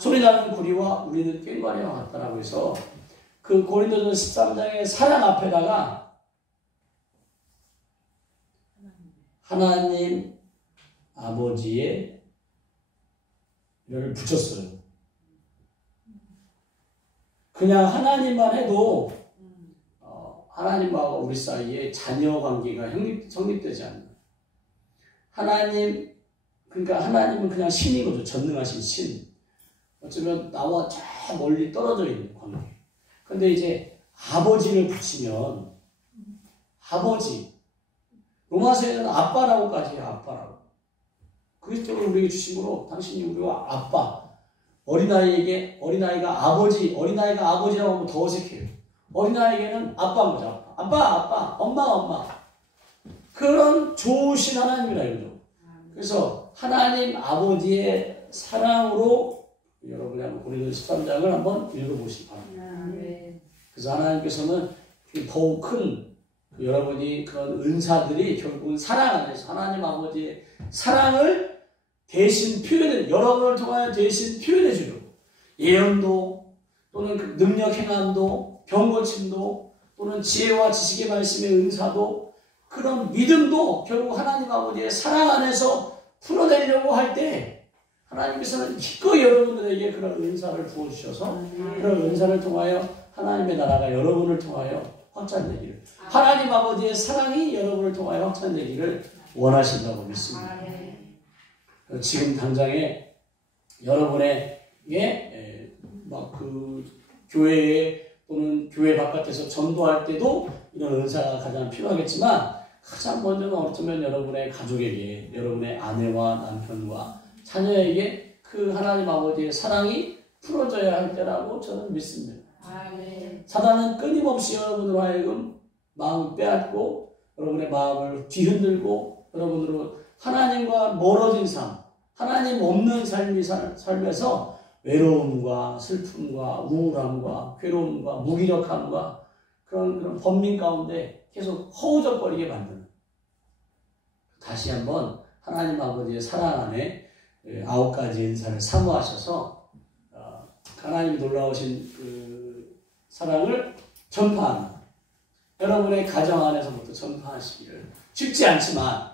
소리나는 구리와 울리는 꽹과리와 같다라고 해서 그 고린도전서 13장의 사랑 앞에다가 하나님 아버지의 를 붙였어요. 그냥 하나님만 해도 하나님과 우리 사이에 자녀 관계가 성립되지 않는 그러니까 하나님은 그냥 신인 거죠. 전능하신 신. 어쩌면 나와 저 멀리 떨어져 있는 관계. 근데 이제 아버지를 붙이면 아버지 로마서에는 아빠라고까지 해요. 아빠라고. 그리스도를 우리에게 주심으로 당신이 우리와 아빠. 어린아이가 아버지라고 하면 더 어색해요. 어린아이에게는 아빠인 거죠. 아빠, 엄마. 그런 좋으신 하나님이라 이거죠. 그래서 하나님 아버지의 사랑으로 여러분이 한번 고린도전서 13장을 한번 읽어보시기 바랍니다. 그래서 하나님께서는 더욱 큰 여러분이 그런 은사들이 결국은 사랑 안에서 하나님 아버지의 사랑을 대신 여러분을 통하여 대신 표현해 주는 예언도 또는 그 능력 행함도 병고침도 또는 지혜와 지식의 말씀의 은사도 그런 믿음도 결국 하나님 아버지의 사랑 안에서 풀어내려고 할 때 하나님께서는 기꺼이 여러분들에게 그런 은사를 부어주셔서 그런 은사를 통하여 하나님의 나라가 여러분을 통하여 확장되기를 하나님 아버지의 사랑이 여러분을 통하여 확장되기를 원하신다고 믿습니다. 지금 당장에 여러분에게 막 그 교회에 또는 교회 바깥에서 전도할 때도 이런 은사가 가장 필요하겠지만 가장 먼저는 어쩌면 여러분의 가족에게 여러분의 아내와 남편과 자녀에게 그 하나님 아버지의 사랑이 풀어져야 할 때라고 저는 믿습니다. 사단은 끊임없이 여러분으로 하여금 마음을 빼앗고 여러분의 마음을 뒤흔들고 여러분으로 하나님과 멀어진 삶, 하나님 없는 삶에서 외로움과 슬픔과 우울함과 괴로움과 무기력함과 그런 번민 가운데 계속 허우적거리게 만드는 다시 한번 하나님 아버지의 사랑 안에 9가지 은사를 사모하셔서 하나님이 놀라우신 그 사랑을 전파하는 여러분의 가정 안에서부터 전파하시기를 쉽지 않지만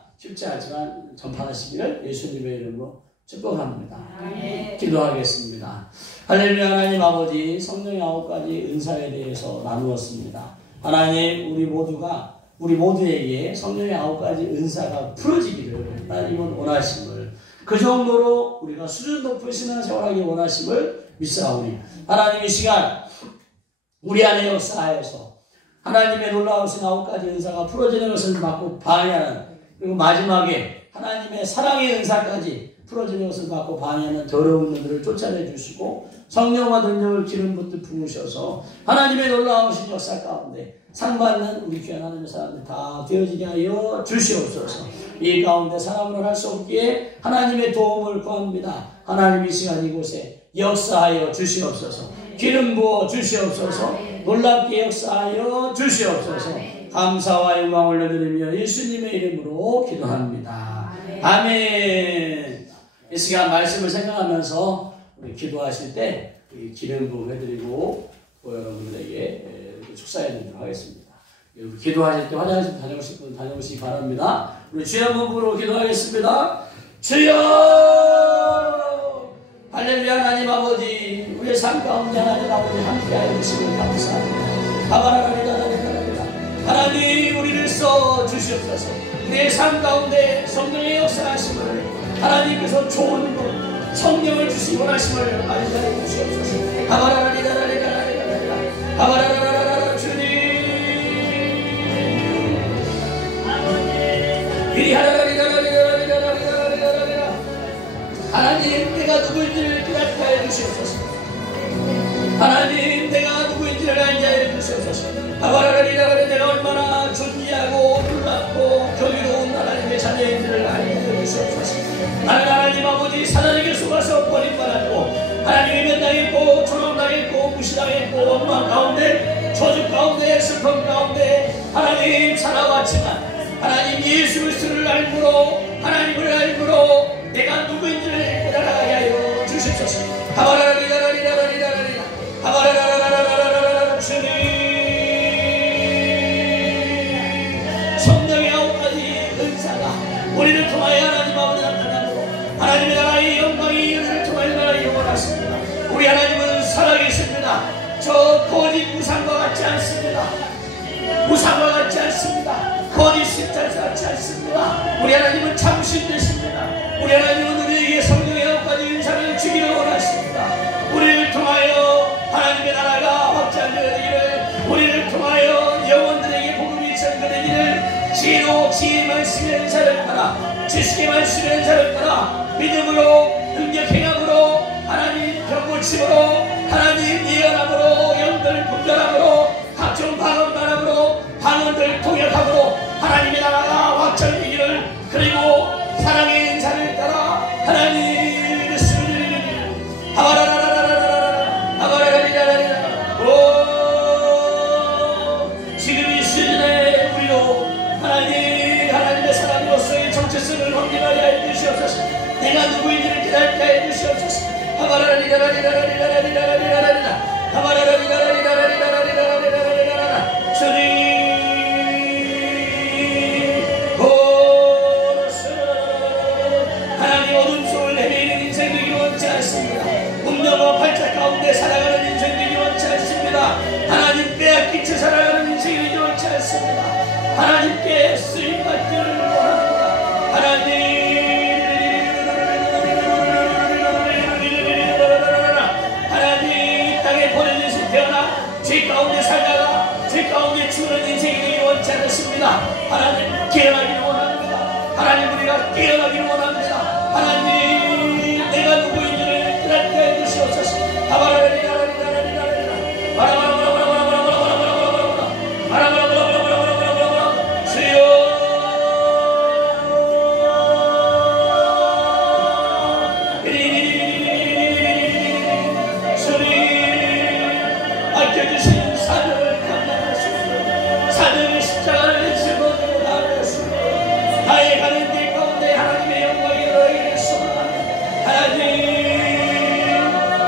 전파하시기를 예수님의 이름으로 축복합니다. 기도하겠습니다. 할렐루야. 하나님 아버지 성령의 9가지 은사에 대해서 나누었습니다. 하나님 우리 모두에게 성령의 9가지 은사가 풀어지기를 하나님은 원하심을 그 정도로 우리가 수준 높은 신앙생활하기 원하심을 믿사오니 하나님 이 시간 우리 안에 역사하여서 하나님의 놀라우신 9가지 은사가 풀어지는 것을 막고 방해하는, 그리고 마지막에 하나님의 사랑의 은사까지 풀어지는 것을 막고 방해하는 더러운 놈들을 쫓아내 주시고 성령과 능력을 기름 붓듯 부으셔서 하나님의 놀라우신 역사 가운데 상받는 우리 귀한 하나님의 사람들 다 되어지게 하여 주시옵소서. 이 가운데 사람으로 할 수 없기에 하나님의 도움을 구합니다. 하나님 이 시간 이곳에 역사하여 주시옵소서. 기름 부어 주시옵소서. 놀랍게 역사하여 주시옵소서. 감사와 영광을 올려드리며 예수님의 이름으로 기도합니다. 아멘. 이 시간 말씀을 생각하면서 우리 기도하실 때 기름 부음 해드리고 여러분들에게 축사해드리도록 하겠습니다. 기도하실 때 화장실 다녀오실 분 다녀오시기 바랍니다. 우리 주여 한번 부르고 기도하겠습니다. 주여! 할렐루야. 하나님 아버지, 우리의 삶 가운데 하나님 아버지 함께하여 주시길 감사합니다. 하나님 우리를 써 주시옵소서. 우리의 삶 가운데 성령의 역사하심을 하나님께서 좋은 것 성령을 주시기 원하심을 알게 주시옵소서. 주님 하나님 내가 누구인지를 깨닫게 하여 주시옵소서. 하나님 내가 누구인지를 알게 하여 주시옵소서. 내가 얼마나 존귀하고 놀랍고 경이로운 하나님의 자녀인지를 알게 하여 주시옵소서. 나는 하나님 아버지 사단에게 속아서 버림받았고 하나님이 면당했고 조롱당했고 무시당했고 원망 가운데 저주 가운데 슬픔 가운데 하나님 살아왔지만 하나님 예수 그리스도를 알므로 하나님을 알므로 내가 누구인지를 깨달아가게 하여 주시옵소서. 주님 성령의 9가지 은사가 우리를 통하여 하나님 아버지 나타나고 하나님의 나라의 영광이 우리를 통하여 나라의 영원하십니다. 우리 하나님은 살아계십니다. 저 거짓 우상과 같지 않습니다. 우상과 같지 않습니다. 거짓 신자 같지 않습니다. 우리 하나님은 참으신 되십니다. 우리 하나님은 우리에게 성령의 9가지 은사를 주기를 원하십니다. 우리를 통하여 하나님의 나라가 확장되어지기를, 우리를 통하여 영혼들에게 복음이 전가되기를 지혜로 지혜의 말씀의 은사를 따라 지식의 말씀의 은사를 따라 믿음으로 능력 행함으로 하나님 병고침으로 하나님 예언함으로 영들 분별함으로 각종 방언반함으로 방언들 통역함으로 하나님의 나라가 확장되기를, 그리고 사랑의 은사를 따라 하나님의 승리를 지금 이 시즌에 우리로 하나님의 사람으로서의 정체성을 확인하게 해 주시옵소서. 내가 누구인지를 깨닫게 해 주시옵소서. 주님 하나님 어둠 속을 헤매는 인생 되기 원치 않습니다. 운명과 팔자 가운데 살아가는 인생 되기 원치 않습니다. 하나님 빼앗긴 채 살아가는 인생이 되기 원치 않습니다. 하나님께 쓰임받기를 원합니다. 하나님 이 땅에 버려져서 태어나 죄 가운데 살다가 죄 가운데 죽는 인생이 되기 원치 않습니다. 하나님 깨어나기를 원합니다. 하나님 우리가 깨어나기를 원합니다. 하나님 내가 누구인지를 깨닫게 해 주시옵소서. 아껴주신 사명을 감당하시고 사명의 십자가를 짊어지고 나아가시고 나의 가는 길 가운데 하나님의 영광이 너에게 소망합니다. 하나님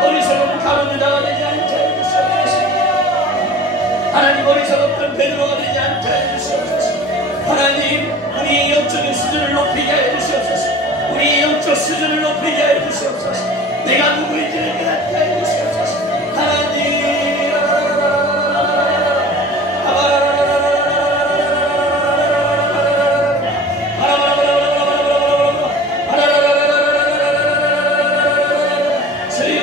어리석은 가룟유다가 되지 않게 해주시옵소서. 하나님 어리석은 베드로가 되지 않게 해주시옵소서. 하나님 우리의 영적인 수준을 높이게 해주시옵소서. 우리의 영적 수준을 높이게 해주시옵소서. 내가 누구인지를 깨닫게 해주시옵소서. 하나님 주여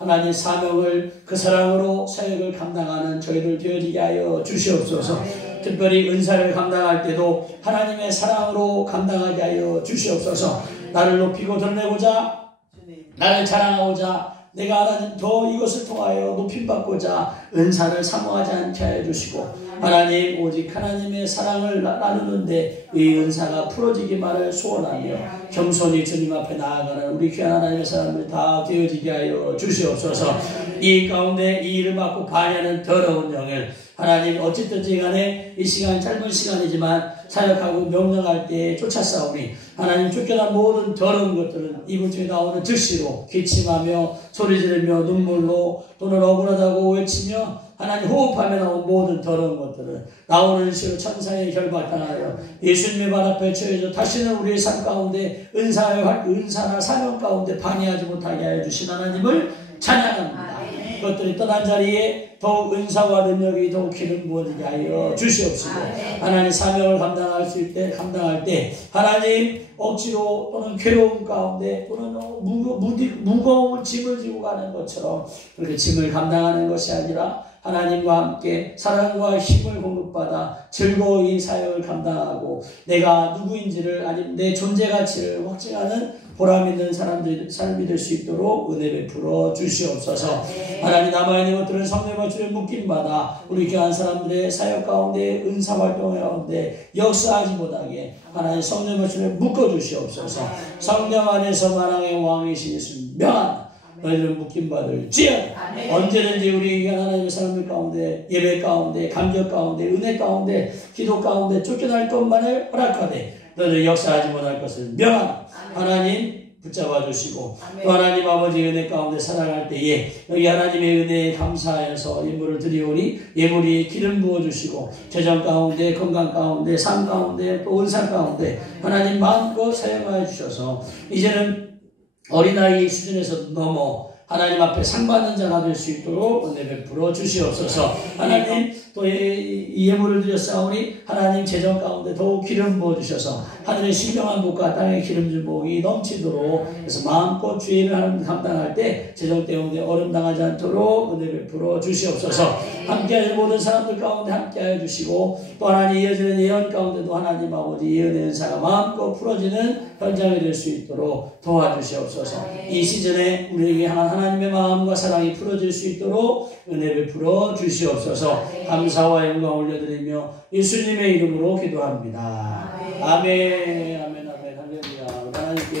하나님 사명을 그 사랑으로 사역을 감당하는 저희들 되어지게 하여 주시옵소서. 특별히 은사를 감당할 때도 하나님의 사랑으로 감당하게 하여 주시옵소서. 나를 높이고 드러내고자, 나를 자랑하고자, 내가 하나님 더 이것을 통하여 높임받고자 은사를 사모하지 않게 하여 주시고, 하나님 오직 하나님의 사랑을 나누는데 이 은사가 풀어지기만을 소원하며 겸손히 주님 앞에 나아가는 우리 귀한 하나님의 사람들 다 되어지게 하여 주시옵소서. 이 가운데 이 일을 맡고 반야하는 더러운 영을 하나님 어찌든지 간에 이 시간 짧은 시간이지만 사역하고 명령할 때에 쫓아싸우니 하나님 쫓겨난 모든 더러운 것들은 이번 주에 나오는 즉시로 기침하며 소리지르며 눈물로 또는 억울하다고 외치며 하나님 호흡하며 나온 모든 더러운 것들은 나오는 시로 천사의 결박당하여 예수님의 발 앞에 처해져 다시는 우리의 삶 가운데 은사나 사명 가운데 방해하지 못하게 하여 주신 하나님을 찬양합니다. 그것들이 떠난 자리에 더욱 은사와 능력이 더욱 기름 부어지게 하여 주시옵시고, 하나님 사명을 감당할 때 하나님 억지로 또는 괴로움 가운데 또는 무거운 짐을 지고 가는 것처럼 그렇게 짐을 감당하는 것이 아니라 하나님과 함께 사랑과 힘을 공급받아 즐거이 사역을 감당하고 내가 누구인지를 아니면 내 존재 가치를 확증하는 보람 있는 삶이 될 수 있도록 은혜 베풀어 주시옵소서. 하나님 남아있는 것들은 성령과 주의 묶임받아 우리 귀한 사람들의 사역 가운데 은사 활동 가운데 역사하지 못하게 하나님 성령과 주의 묶어주시옵소서. 성령 안에서 만왕의 왕이신 예수 명한 너희들은 묶임받을지어다. 언제든지 우리 하나님의 사람들 가운데 예배 가운데 감격 가운데 은혜 가운데 기도 가운데 쫓겨날 것만을 허락하되 너희들 역사하지 못할 것을 명하나 하나님 붙잡아 주시고, 또 하나님 아버지 은혜 가운데 살아갈 때에 여기 하나님의 은혜에 감사하여서 예물을 드리오니 예물이 기름 부어 주시고 재정 가운데 건강 가운데 삶 가운데 또 은사 가운데 하나님 마음껏 사용하여 주셔서 이제는 어린아이 수준에서 넘어 하나님 앞에 상 받는 자가 될 수 있도록 은혜 베풀어 주시옵소서. 하나님 또 이 예물을 드렸사오니 하나님 재정 가운데 더욱 기름 부어주셔서 하늘의 신령한 복과 땅의 기름진 복이 넘치도록 그래서 마음껏 주의 일을 감당할 때 재정 때문에 어려움당하지 않도록 은혜 베풀어 주시옵소서. 함께하는 모든 사람들 가운데 함께하여 주시고, 또 하나님 이어지는 예언 가운데도 하나님 아버지 예언의 은사가 마음껏 풀어지는 현장이 될 수 있도록 도와주시옵소서. 이 시즌에 우리에게 향한 하나님의 마음과 사랑이 풀어질 수 있도록 은혜 베풀어 주시옵소서. 감사와 영광 올려드리며 예수님의 이름으로 기도합니다. 아멘. 아멘. 아멘. 할렐루야. 하나님께